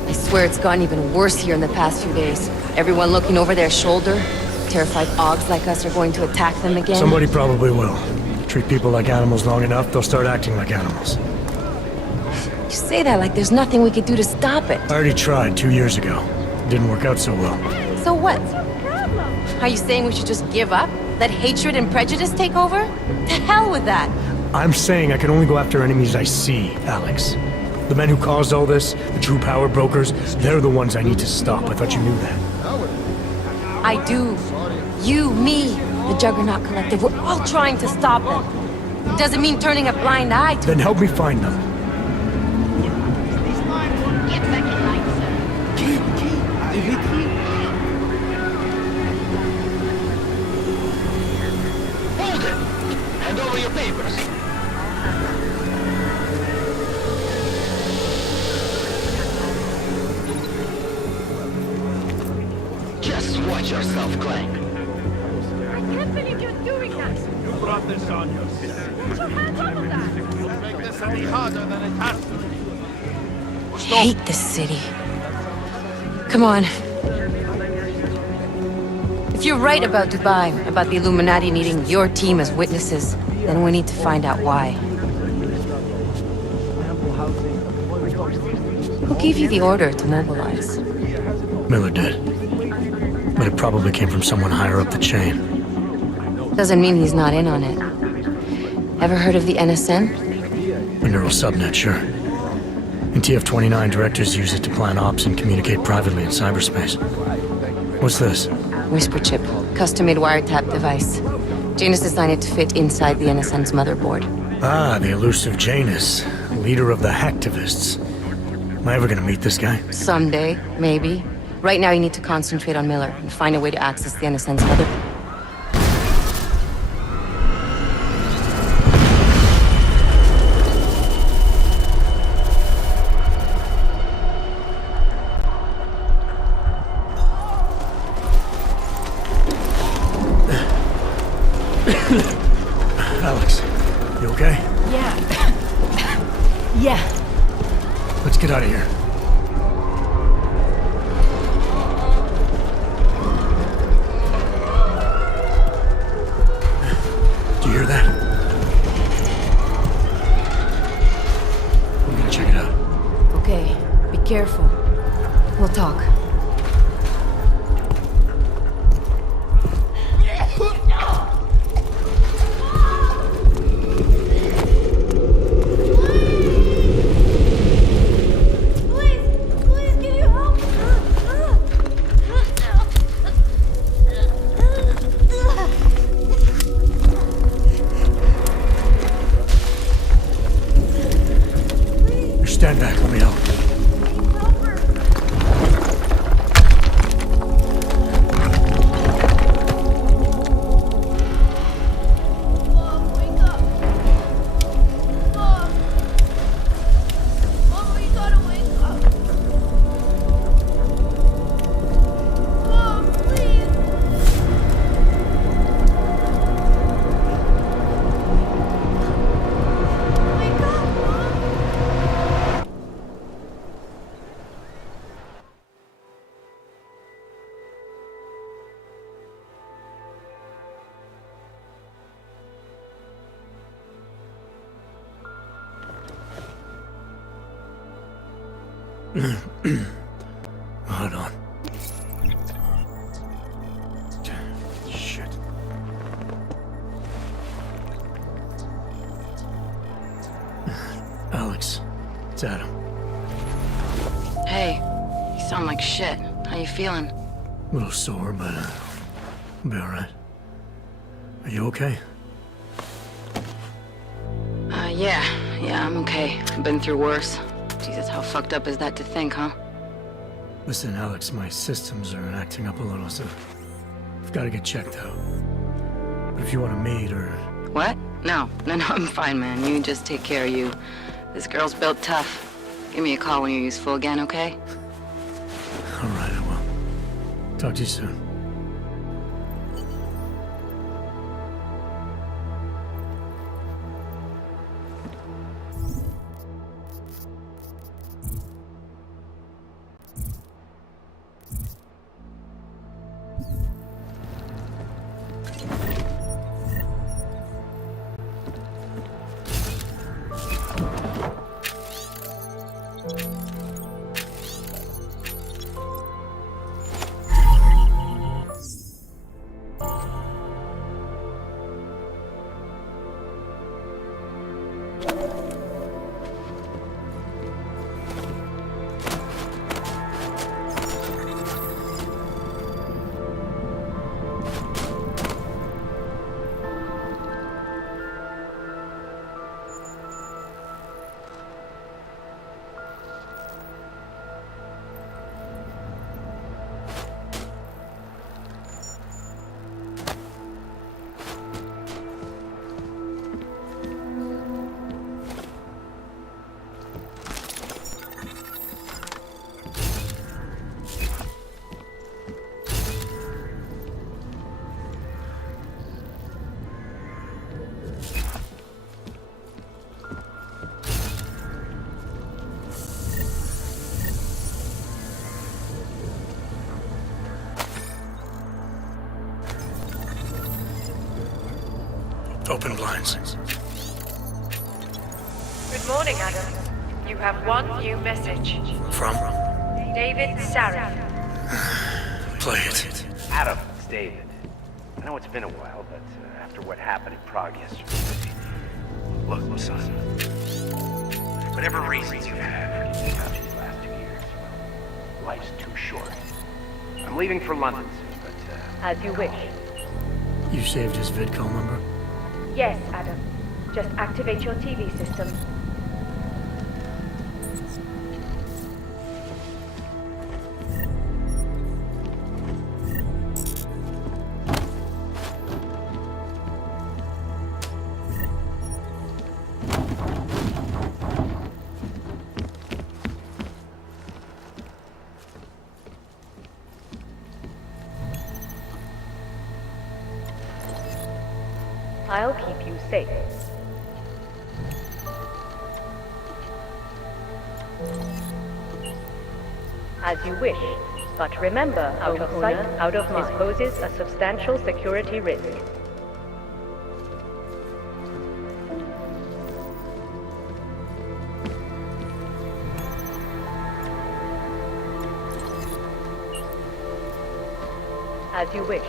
I swear it's gotten even worse here in the past few days. Everyone looking over their shoulder. Terrified Augs like us are going to attack them again. Somebody probably will. Treat people like animals long enough, they'll start acting like animals. You say that like there's nothing we could do to stop it. I already tried 2 years ago. Didn't work out so well. So what? Are you saying we should just give up? Let hatred and prejudice take over? To hell with that! I'm saying I can only go after enemies I see, Alex. The men who caused all this, the true power brokers, they're the ones I need to stop. I thought you knew that. I do. You, me, the Juggernaut Collective, we're all trying to stop them. Doesn't mean turning a blind eye to Then help me find them. Hold it! Hand over your papers. clank. I can't believe you're doing that! You brought this on yourself. Put your hands off of that! You'll make this any harder than it has to be. I hate this city. Come on. If you're right about Dubai, about the Illuminati needing your team as witnesses, then we need to find out why. Who gave you the order to mobilize? Miller did. But it probably came from someone higher up the chain. Doesn't mean he's not in on it. Ever heard of the NSN? A neural subnet, sure. In TF-29, directors use it to plan ops and communicate privately in cyberspace. What's this? Whisper chip. Custom-made wiretap device. Janus designed it to fit inside the NSN's motherboard. Ah, the elusive Janus. Leader of the hacktivists. Am I ever gonna meet this guy? Someday, maybe. Right now you need to concentrate on Miller and find a way to access the NSN's mother... Alex, you okay? Yeah. Yeah. Let's get out of here. Do you hear that? I'm gonna check it out. Okay, be careful. We'll talk. Stand back, let me help. Hold on. Shit. Alex, it's Adam. Hey, you sound like shit. How you feeling? A little sore, but I'll be alright. Are you okay? Yeah, I'm okay. I've been through worse. Jesus, how fucked up is that to think, huh? Listen, Alex, my systems are acting up a little, so I've got to get checked out. But if you want to meet or... What? No, I'm fine, man. You just take care of you. This girl's built tough. Give me a call when you're useful again, okay? Alright, I will. Talk to you soon. Open blinds. Good morning, Adam. You have one new message. From? David Sarah. Play it. Adam, it's David. I know it's been a while, but after what happened in Prague yesterday... Look, son. Whatever reasons you have for keeping out these last 2 years, well, life's too short. I'm leaving for London soon, but... As you wish. You saved his vidcall number? Yes, Adam. Just activate your TV system. I'll keep you safe. As you wish, but remember, out of sight, out of mind. This poses a substantial security risk. As you wish.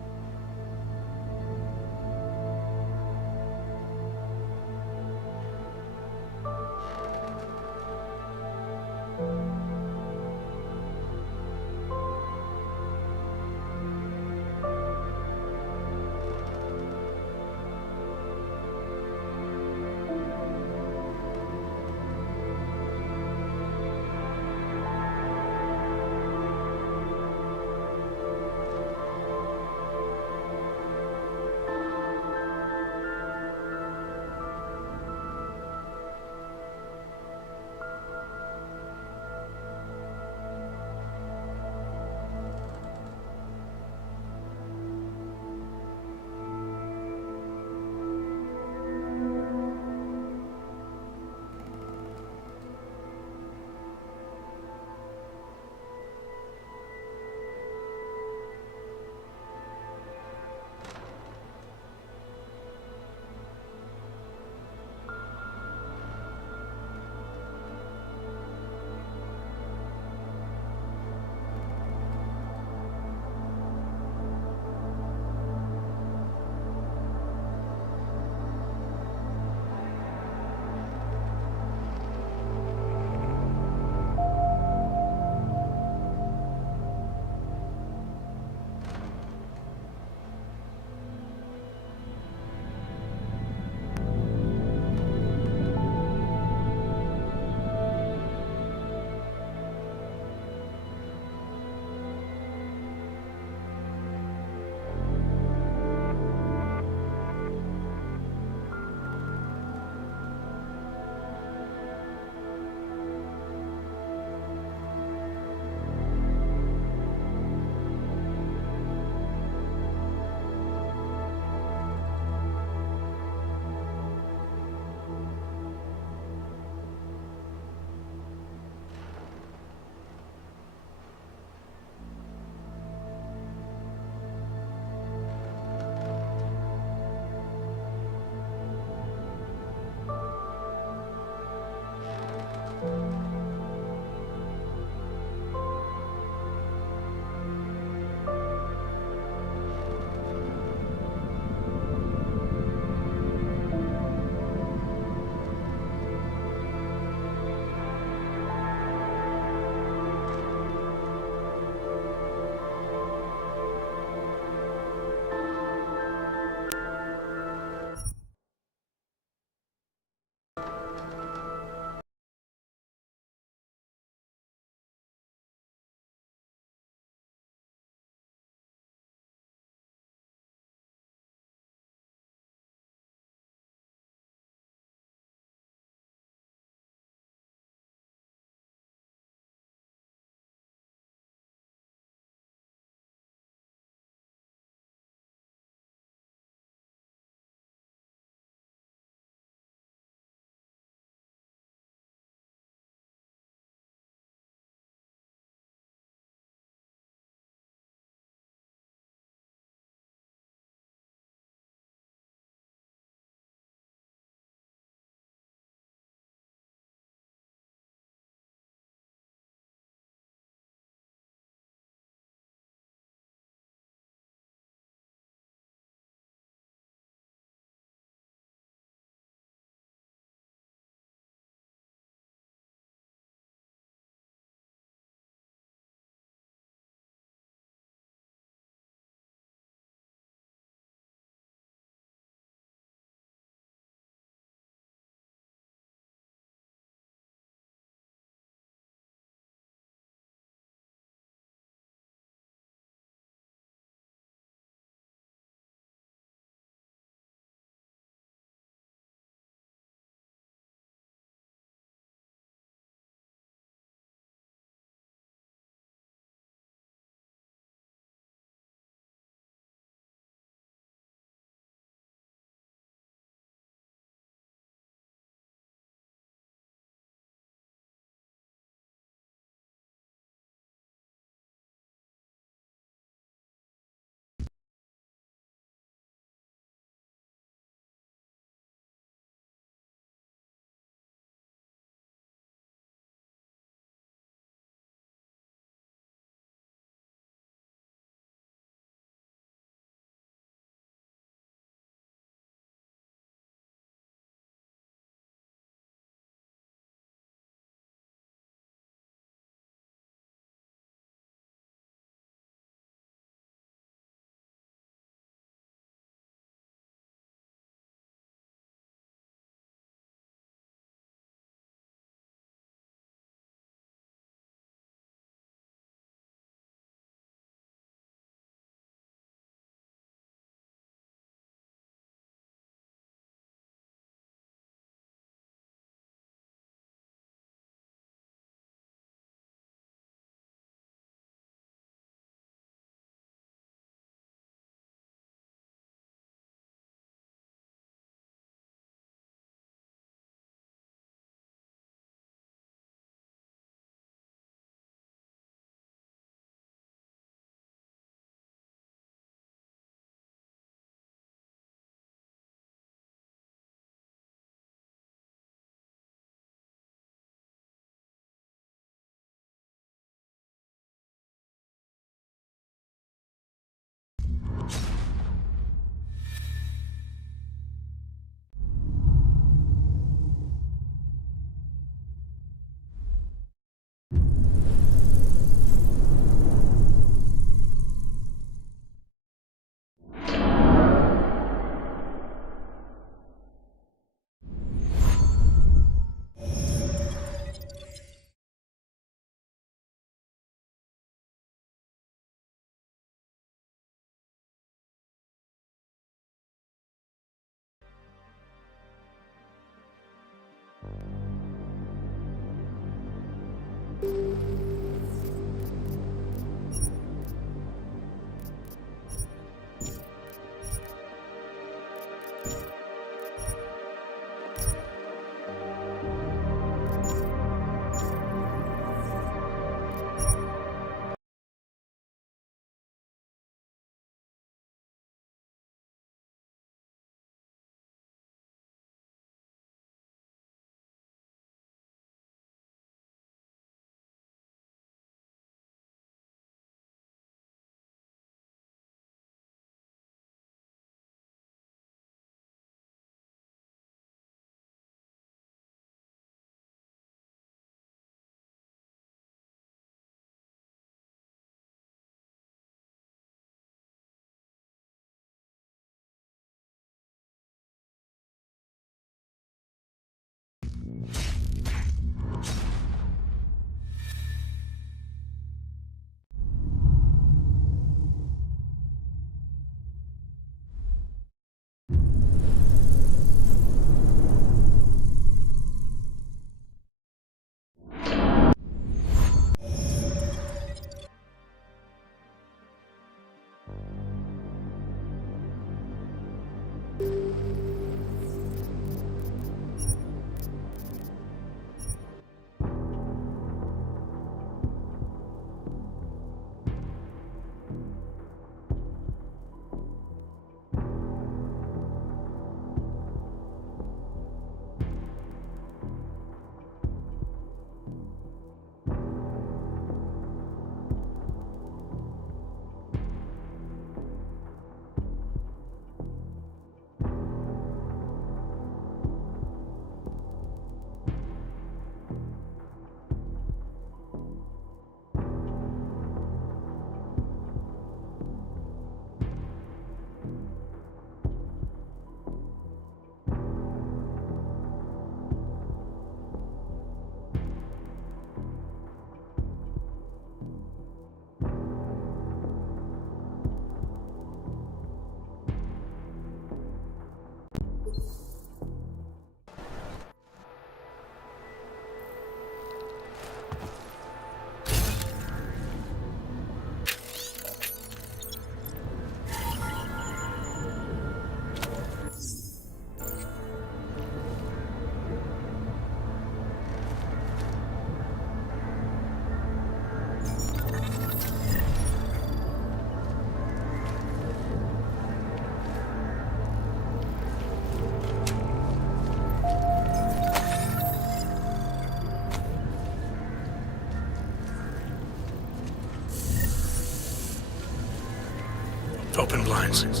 Open blinds. Good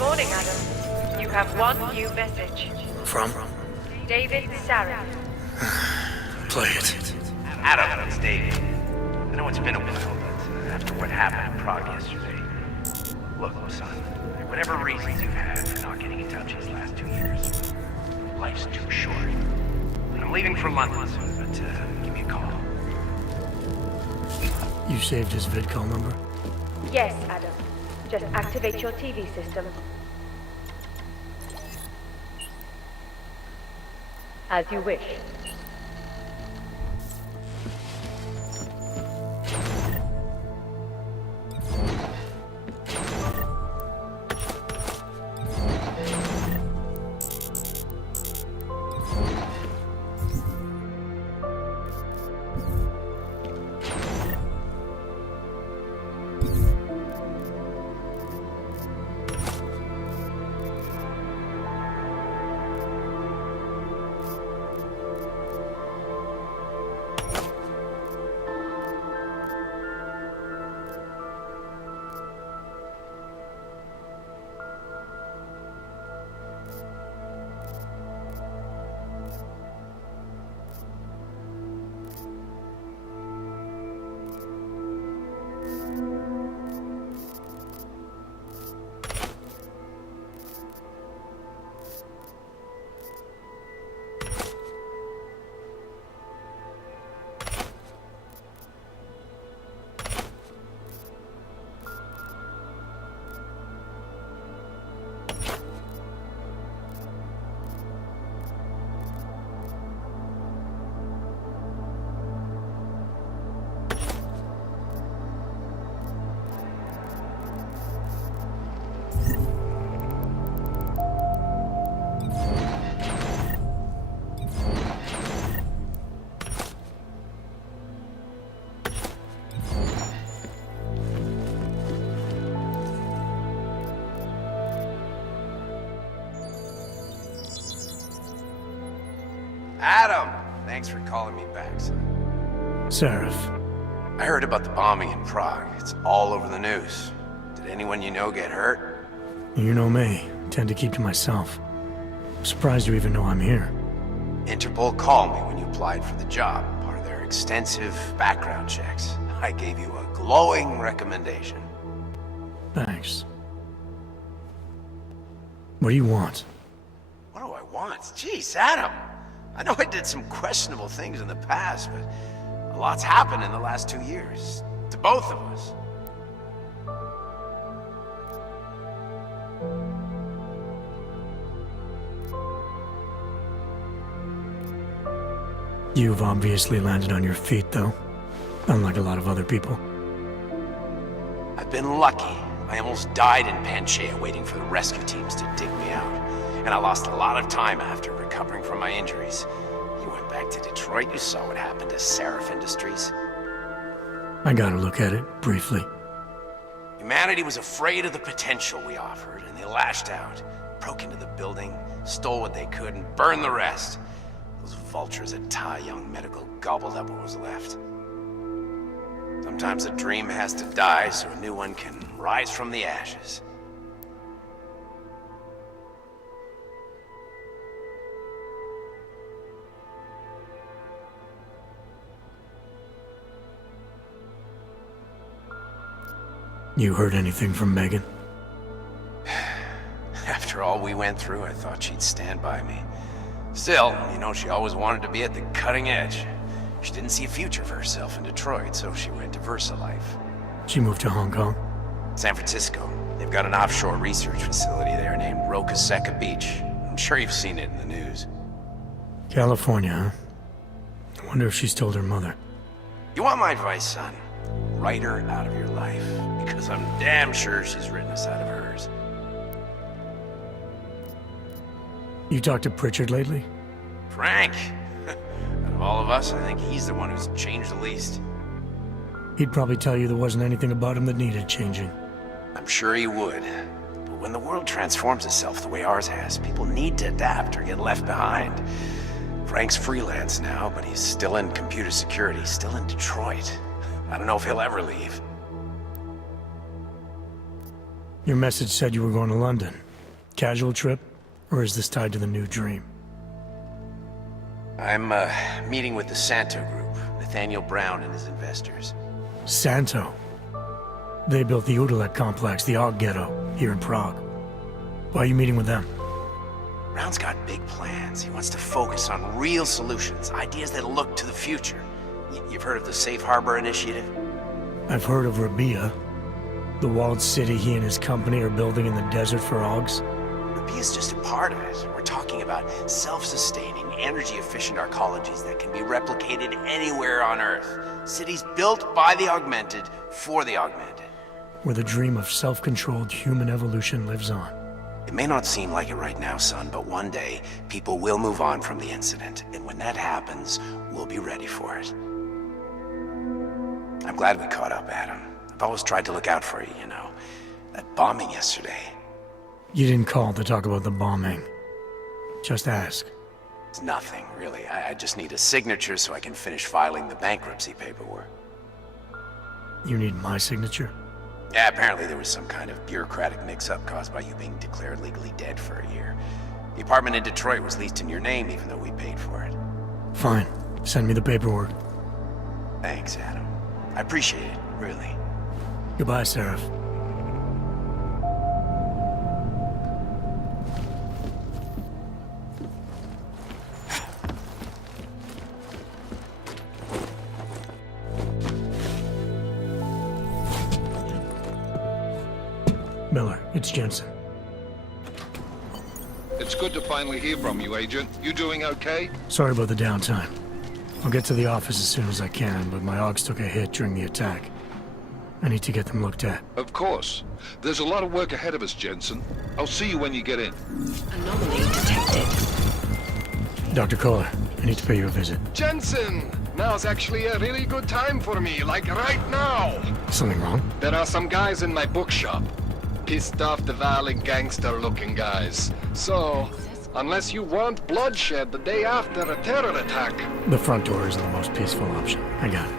morning, Adam. You have one new message. From? David Sarah. Play it. Adam, it's David. I know it's been a while, but after what happened in Prague yesterday... Look, son, for whatever reasons you've had for not getting in touch these last 2 years, life's too short. I'm leaving for London soon, but give me a call. You saved his vidcall number? Yes, Adam. Just activate your TV system. As you wish. Adam! Thanks for calling me back, son. Seraph. I heard about the bombing in Prague. It's all over the news. Did anyone you know get hurt? You know me. Tend to keep to myself. I'm surprised you even know I'm here. Interpol called me when you applied for the job, part of their extensive background checks. I gave you a glowing recommendation. Thanks. What do you want? What do I want? Jeez, Adam! I know I did some questionable things in the past, but a lot's happened in the last 2 years. To both of us. You've obviously landed on your feet, though. Unlike a lot of other people. I've been lucky. I almost died in Panchaea waiting for the rescue teams to dig me out. And I lost a lot of time after recovering from my injuries. You went back to Detroit, you saw what happened to Seraph Industries. I got a look at it, briefly. Humanity was afraid of the potential we offered, and they lashed out. Broke into the building, stole what they could, and burned the rest. Those vultures at 𝘼𝙗𝙘𝙧 Medical gobbled up what was left. Sometimes a dream has to die so a new one can rise from the ashes. You heard anything from Megan? After all we went through, I thought she'd stand by me. Still, you know, she always wanted to be at the cutting edge. She didn't see a future for herself in Detroit, so she went to VersaLife. She moved to Hong Kong? San Francisco. They've got an offshore research facility there named 𝘼𝙗𝙘𝙧 Beach. I'm sure you've seen it in the news. California, huh? I wonder if she's told her mother. You want my advice, son? Write her out of your life, because I'm damn sure she's written us out of hers. You talked to Pritchard lately? Frank! Out of all of us, I think he's the one who's changed the least. He'd probably tell you there wasn't anything about him that needed changing. I'm sure he would. But when the world transforms itself the way ours has, people need to adapt or get left behind. Frank's freelance now, but he's still in computer security, still in Detroit. I don't know if he'll ever leave. Your message said you were going to London. Casual trip? Or is this tied to the new dream? I'm, meeting with the Santo Group, Nathaniel Brown and his investors. Santo? They built the 𝘼𝙗𝙘𝙗𝙪𝙩 complex, the Og Ghetto, here in Prague. Why are you meeting with them? Brown's got big plans. He wants to focus on real solutions, ideas that look to the future. You've heard of the Safe Harbor Initiative? I've heard of 𝘼𝙗𝙘𝙗𝙗𝙪𝙩, the walled city he and his company are building in the desert for Augs. 𝘼𝙗𝙘𝙗𝙗𝙗 is just a part of it. We're talking about self-sustaining, energy-efficient arcologies that can be replicated anywhere on Earth. Cities built by the augmented, for the augmented. Where the dream of self-controlled human evolution lives on. It may not seem like it right now, son, but one day, people will move on from the incident. And when that happens, we'll be ready for it. I'm glad we caught up, Adam. I've always tried to look out for you, you know. That bombing yesterday. You didn't call to talk about the bombing. Just ask. It's nothing, really. I just need a signature so I can finish filing the bankruptcy paperwork. You need my signature? Yeah, apparently there was some kind of bureaucratic mix-up caused by you being declared legally dead for a year. The apartment in Detroit was leased in your name even though we paid for it. Fine. Send me the paperwork. Thanks, Adam. I appreciate it, really. Goodbye, Seraph. Miller, it's Jensen. It's good to finally hear from you, Agent. You doing okay? Sorry about the downtime. I'll get to the office as soon as I can, but my Augs took a hit during the attack. I need to get them looked at. Of course. There's a lot of work ahead of us, Jensen. I'll see you when you get in. Anomaly detected. Dr. Kohler, I need to pay you a visit. Jensen! Now's actually a really good time for me, like right now! Something wrong? There are some guys in my bookshop. Pissed off the valley gangster-looking guys. So, unless you want bloodshed the day after a terror attack... The front door isn't the most peaceful option. I got it.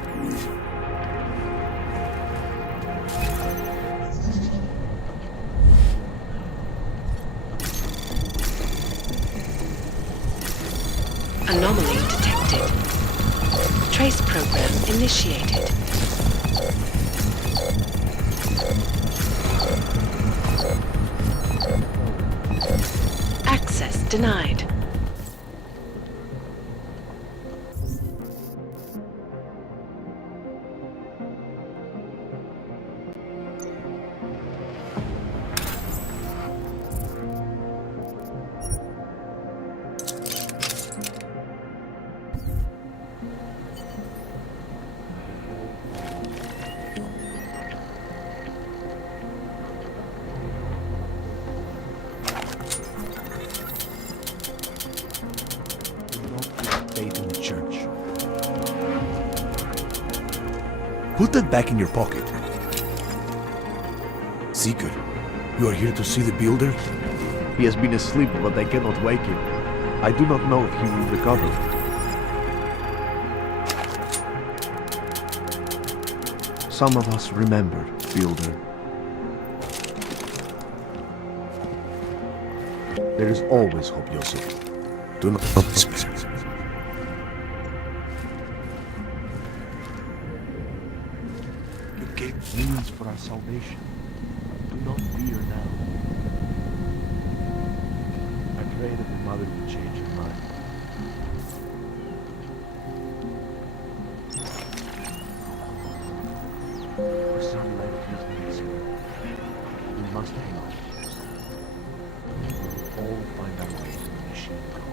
Anomaly detected. Trace program initiated. Access denied. Put that back in your pocket. Seeker, you are here to see the builder? He has been asleep, but I cannot wake him. I do not know if he will recover. Some of us remember, builder. There is always hope, Joseph. Do not despair. Means for our salvation. Do not fear now. I pray that the mother will change her mind. For some life is missing. We must hang on. We will all find our way to the machine God.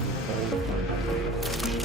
We will all find our way to the machine God.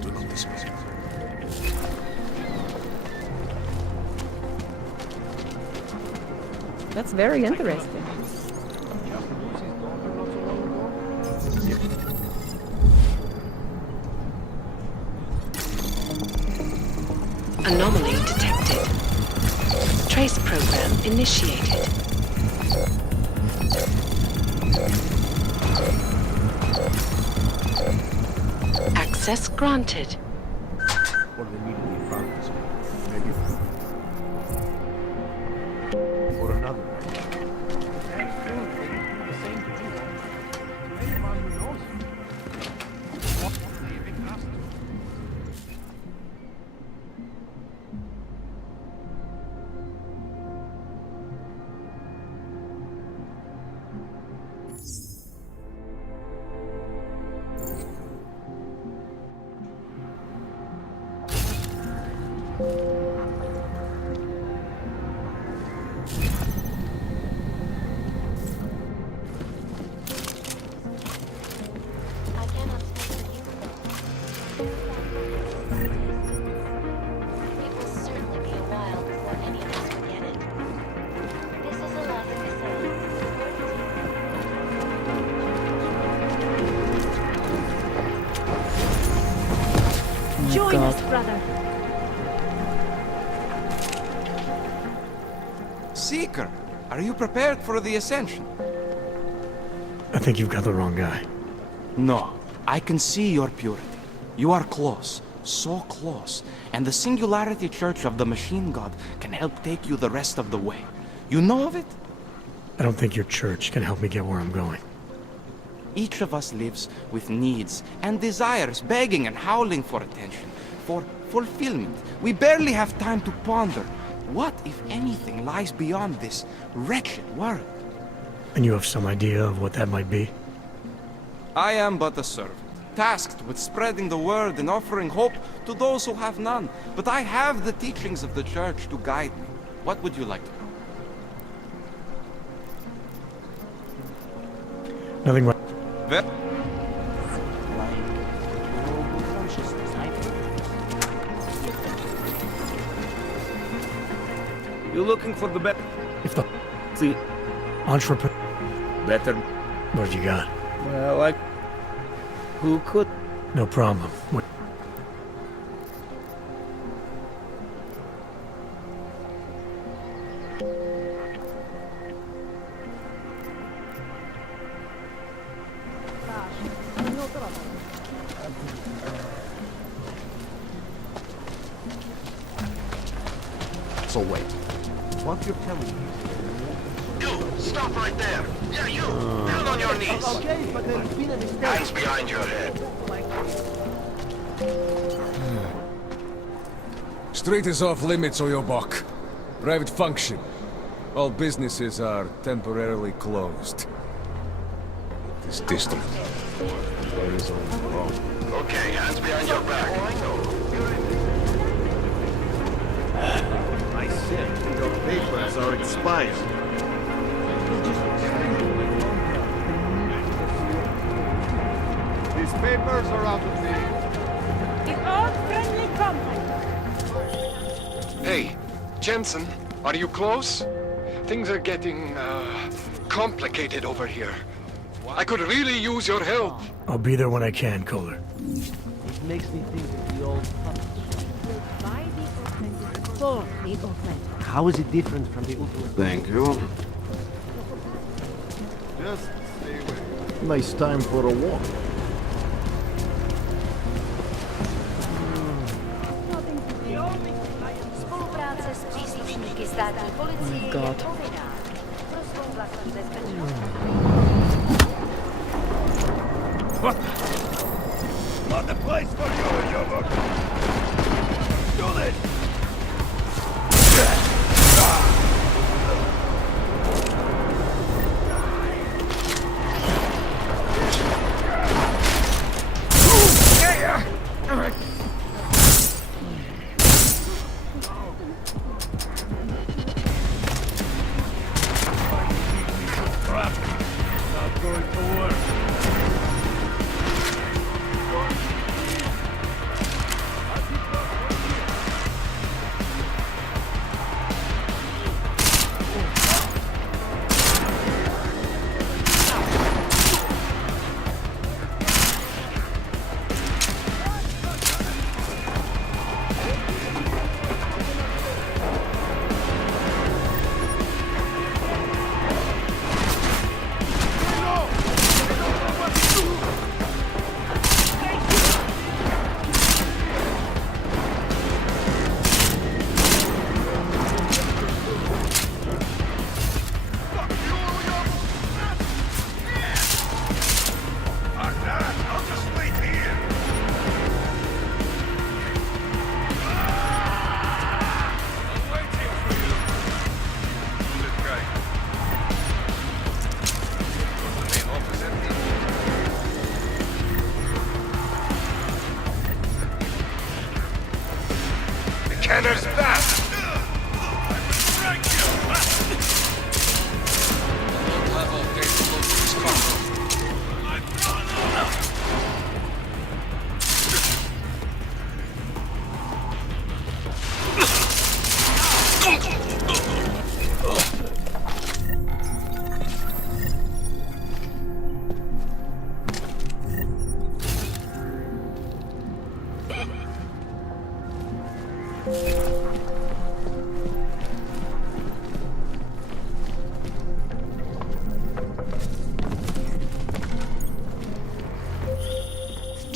Do not dismiss it. That's very interesting. Anomaly detected. Trace program initiated. Access granted. What do they need to be about this? Maybe or another. Join us, brother. Seeker, are you prepared for the ascension? I think you've got the wrong guy. No, I can see your purity. You are close, so close, and the Singularity Church of the Machine God can help take you the rest of the way. You know of it? I don't think your church can help me get where I'm going. Each of us lives with needs and desires, begging and howling for attention, for fulfillment. We barely have time to ponder. What, if anything, lies beyond this wretched world? And you have some idea of what that might be? I am but a servant, tasked with spreading the word and offering hope to those who have none. But I have the teachings of the church to guide me. What would you like to know? Nothing wrong. You're looking for the better. If the entrepreneur better. What you got? Well, who could? No problem. What? So wait, what you're telling me? You, stop right there. Yeah, you. Down on your knees. Okay, but there's been a mistake. Hands behind your head. Street is off limits, Oyobok. Private function. All businesses are temporarily closed. This district. Where is all wrong? Okay, hands behind your back. I said your papers are expired. These papers are out of date. The old friendly company. Hey, Jensen, are you close? Things are getting, complicated over here. I could really use your help. I'll be there when I can, Kohler. It makes me think of the old How is it different from the ultimate? Thank you. Just stay away. Nice time for a walk. Spolupráce s příslušníky státní policie je povinná. Pro svou vlastní bezpečnost. What? Not the place for you, Yobok. Do this! Not going to work.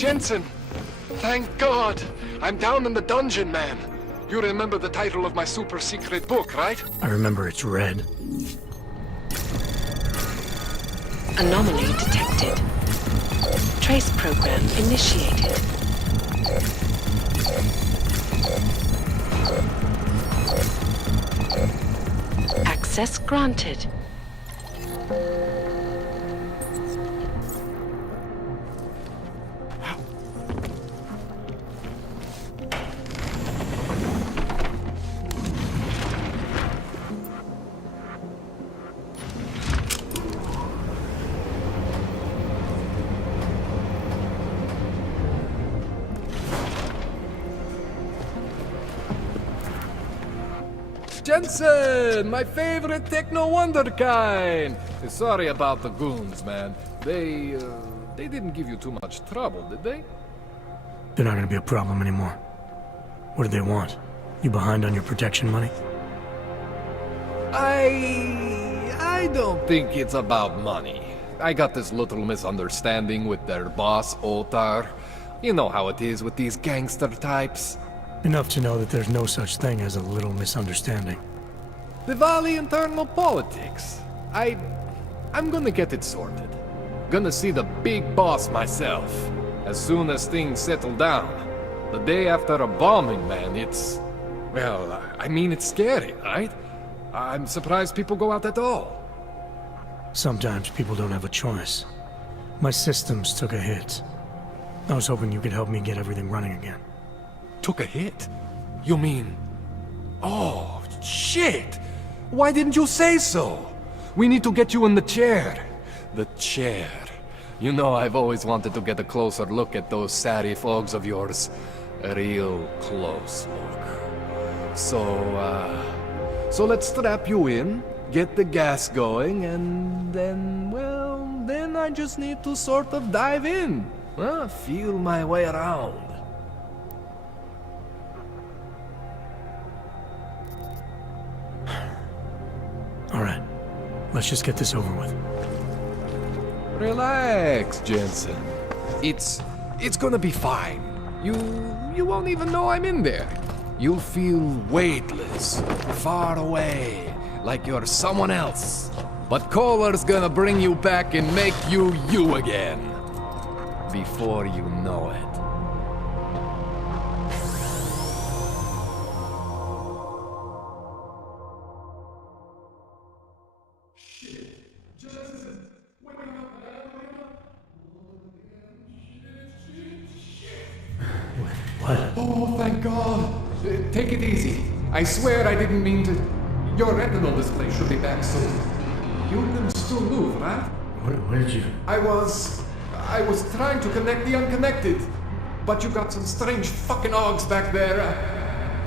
Jensen! Thank God! I'm down in the dungeon, man. You remember the title of my super secret book, right? I remember it's red. Anomaly detected. Trace program initiated. Access granted. Jensen, my favorite techno wonderkind. Sorry about the goons, man. They didn't give you too much trouble, did they? They're not gonna be a problem anymore. What do they want? You behind on your protection money? I don't think it's about money. I got this little misunderstanding with their boss, Otar. You know how it is with these gangster types. Enough to know that there's no such thing as a little misunderstanding. The Valley internal politics. I'm gonna get it sorted. Gonna see the big boss myself. As soon as things settle down. The day after a bombing, man, it's... Well, I mean, it's scary, right? I'm surprised people go out at all. Sometimes people don't have a choice. My systems took a hit. I was hoping you could help me get everything running again. Took a hit? You mean... Oh, shit! Why didn't you say so? We need to get you in the chair. The chair. You know, I've always wanted to get a closer look at those Sari folks of yours. A real close look. So let's strap you in, get the gas going, and then, well, then I just need to sort of dive in. Feel my way around. Alright, let's just get this over with. Relax, Jensen. It's gonna be fine. You won't even know I'm in there. You'll feel weightless, far away, like you're someone else. But Kohler's gonna bring you back and make you you again. Before you know it. What? Oh, thank God. Take it easy. I swear I didn't mean to... Your retinal display should be back soon. You can still move, right? Where did you... I was trying to connect the unconnected. But you got some strange fucking ogs back there.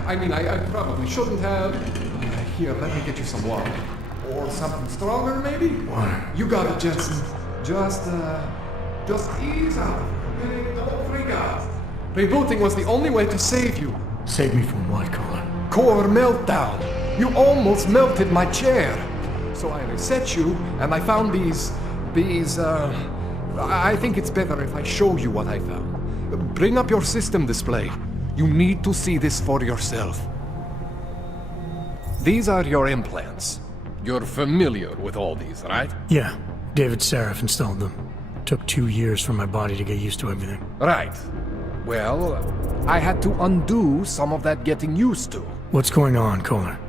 I mean, I probably shouldn't have. Here, let me get you some water. Or something stronger, maybe? Water. You got it, Jensen. Just ease out. Don't freak out. Rebooting was the only way to save you. Save me from what, Kohler? Core meltdown. You almost melted my chair. So I reset you, and I found these, I think it's better if I show you what I found. Bring up your system display. You need to see this for yourself. These are your implants. You're familiar with all these, right? Yeah, David Seraph installed them. Took 2 years for my body to get used to everything. Right. Well, I had to undo some of that getting used to. What's going on, Kohler?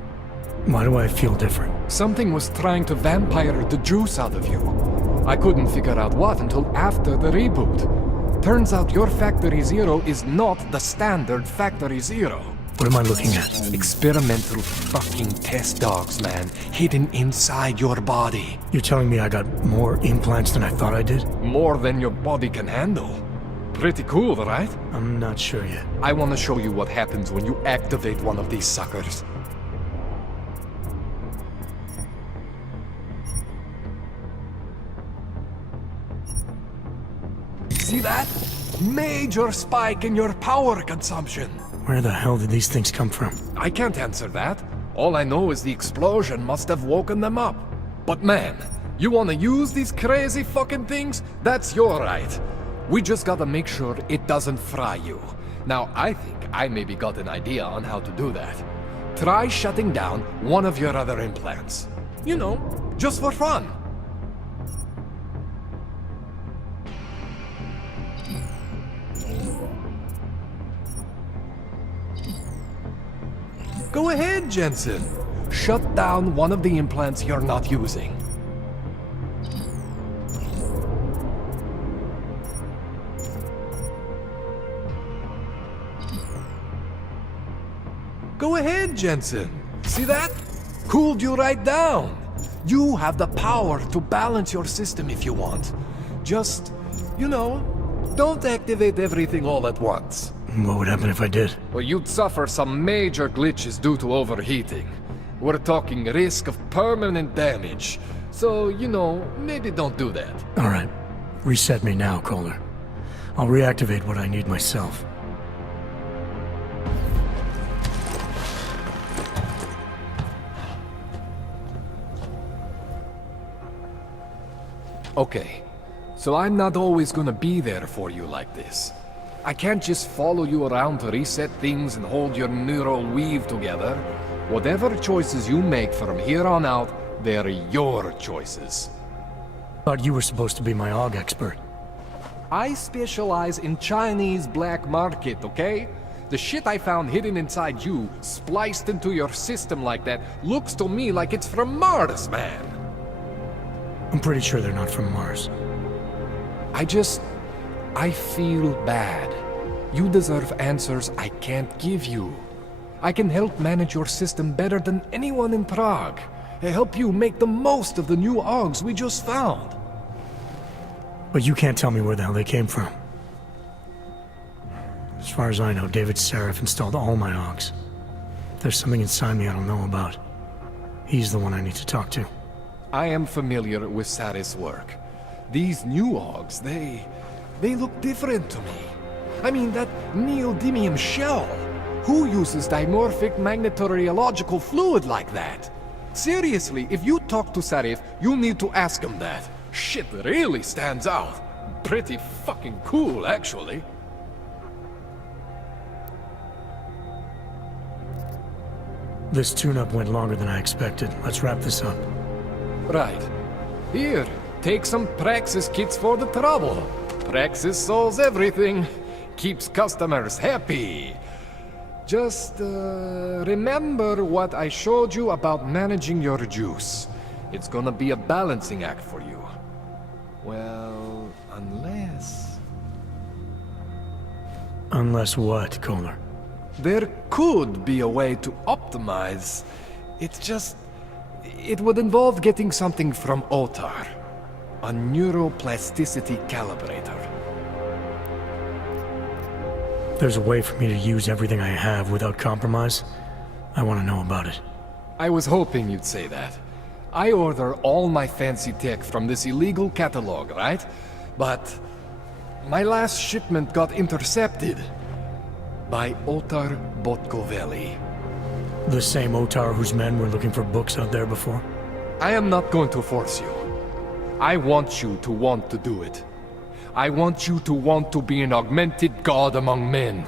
Why do I feel different? Something was trying to vampire the juice out of you. I couldn't figure out what until after the reboot. Turns out your Factory Zero is not the standard Factory Zero. What am I looking at? Experimental fucking test dogs, man. Hidden inside your body. You're telling me I got more implants than I thought I did? More than your body can handle. Pretty cool, right? I'm not sure yet. I want to show you what happens when you activate one of these suckers. See that? Major spike in your power consumption. Where the hell did these things come from? I can't answer that. All I know is the explosion must have woken them up. But man, you want to use these crazy fucking things? That's your right. We just gotta make sure it doesn't fry you. Now, I think I maybe got an idea on how to do that. Try shutting down one of your other implants. You know, just for fun. Go ahead, Jensen. Shut down one of the implants you're not using. Go ahead, Jensen. See that? Cooled you right down. You have the power to balance your system if you want. Just, you know, don't activate everything all at once. What would happen if I did? Well, you'd suffer some major glitches due to overheating. We're talking risk of permanent damage. So, you know, maybe don't do that. All right. Reset me now, 𝘼𝙗𝙘𝙪. I'll reactivate what I need myself. Okay, so I'm not always gonna be there for you like this. I can't just follow you around to reset things and hold your neural weave together. Whatever choices you make from here on out, they're your choices. Thought you were supposed to be my AUG expert. I specialize in Chinese black market, okay? The shit I found hidden inside you, spliced into your system like that, looks to me like it's from Mars, man. I'm pretty sure they're not from Mars. I feel bad. You deserve answers I can't give you. I can help manage your system better than anyone in Prague. I help you make the most of the new AUGs we just found. But you can't tell me where the hell they came from. As far as I know, 𝘼𝙗𝙘𝙪𝙩 installed all my AUGs. If there's something inside me I don't know about, he's the one I need to talk to. I am familiar with 𝘼𝙗𝙘𝙪𝙩's work. These new AUGs, they look different to me. I mean, that neodymium shell. Who uses dimorphic magnetorheological fluid like that? Seriously, if you talk to 𝘼𝙗𝙘𝙪𝙩, you need to ask him that. Shit really stands out. Pretty fucking cool, actually. This tune-up went longer than I expected. Let's wrap this up. Right. Here, take some Praxis kits for the trouble. Praxis solves everything. Keeps customers happy. Just, remember what I showed you about managing your juice. It's gonna be a balancing act for you. Well, unless... Unless what, 𝘼𝙗𝙪? There could be a way to optimize. It's just... It would involve getting something from Otar. A neuroplasticity calibrator. There's a way for me to use everything I have without compromise? I want to know about it. I was hoping you'd say that. I order all my fancy tech from this illegal catalog, right? But my last shipment got intercepted by Otar Botkoveli. The same Otar whose men were looking for books out there before? I am not going to force you. I want you to want to do it. I want you to want to be an augmented god among men.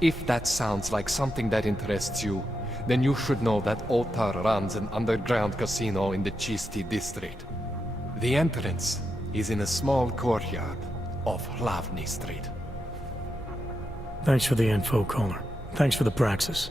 If that sounds like something that interests you, then you should know that Otar runs an underground casino in the Chisti district. The entrance is in a small courtyard off Hlavny Street. Thanks for the info, 𝘼𝙗𝙪. Thanks for the praxis.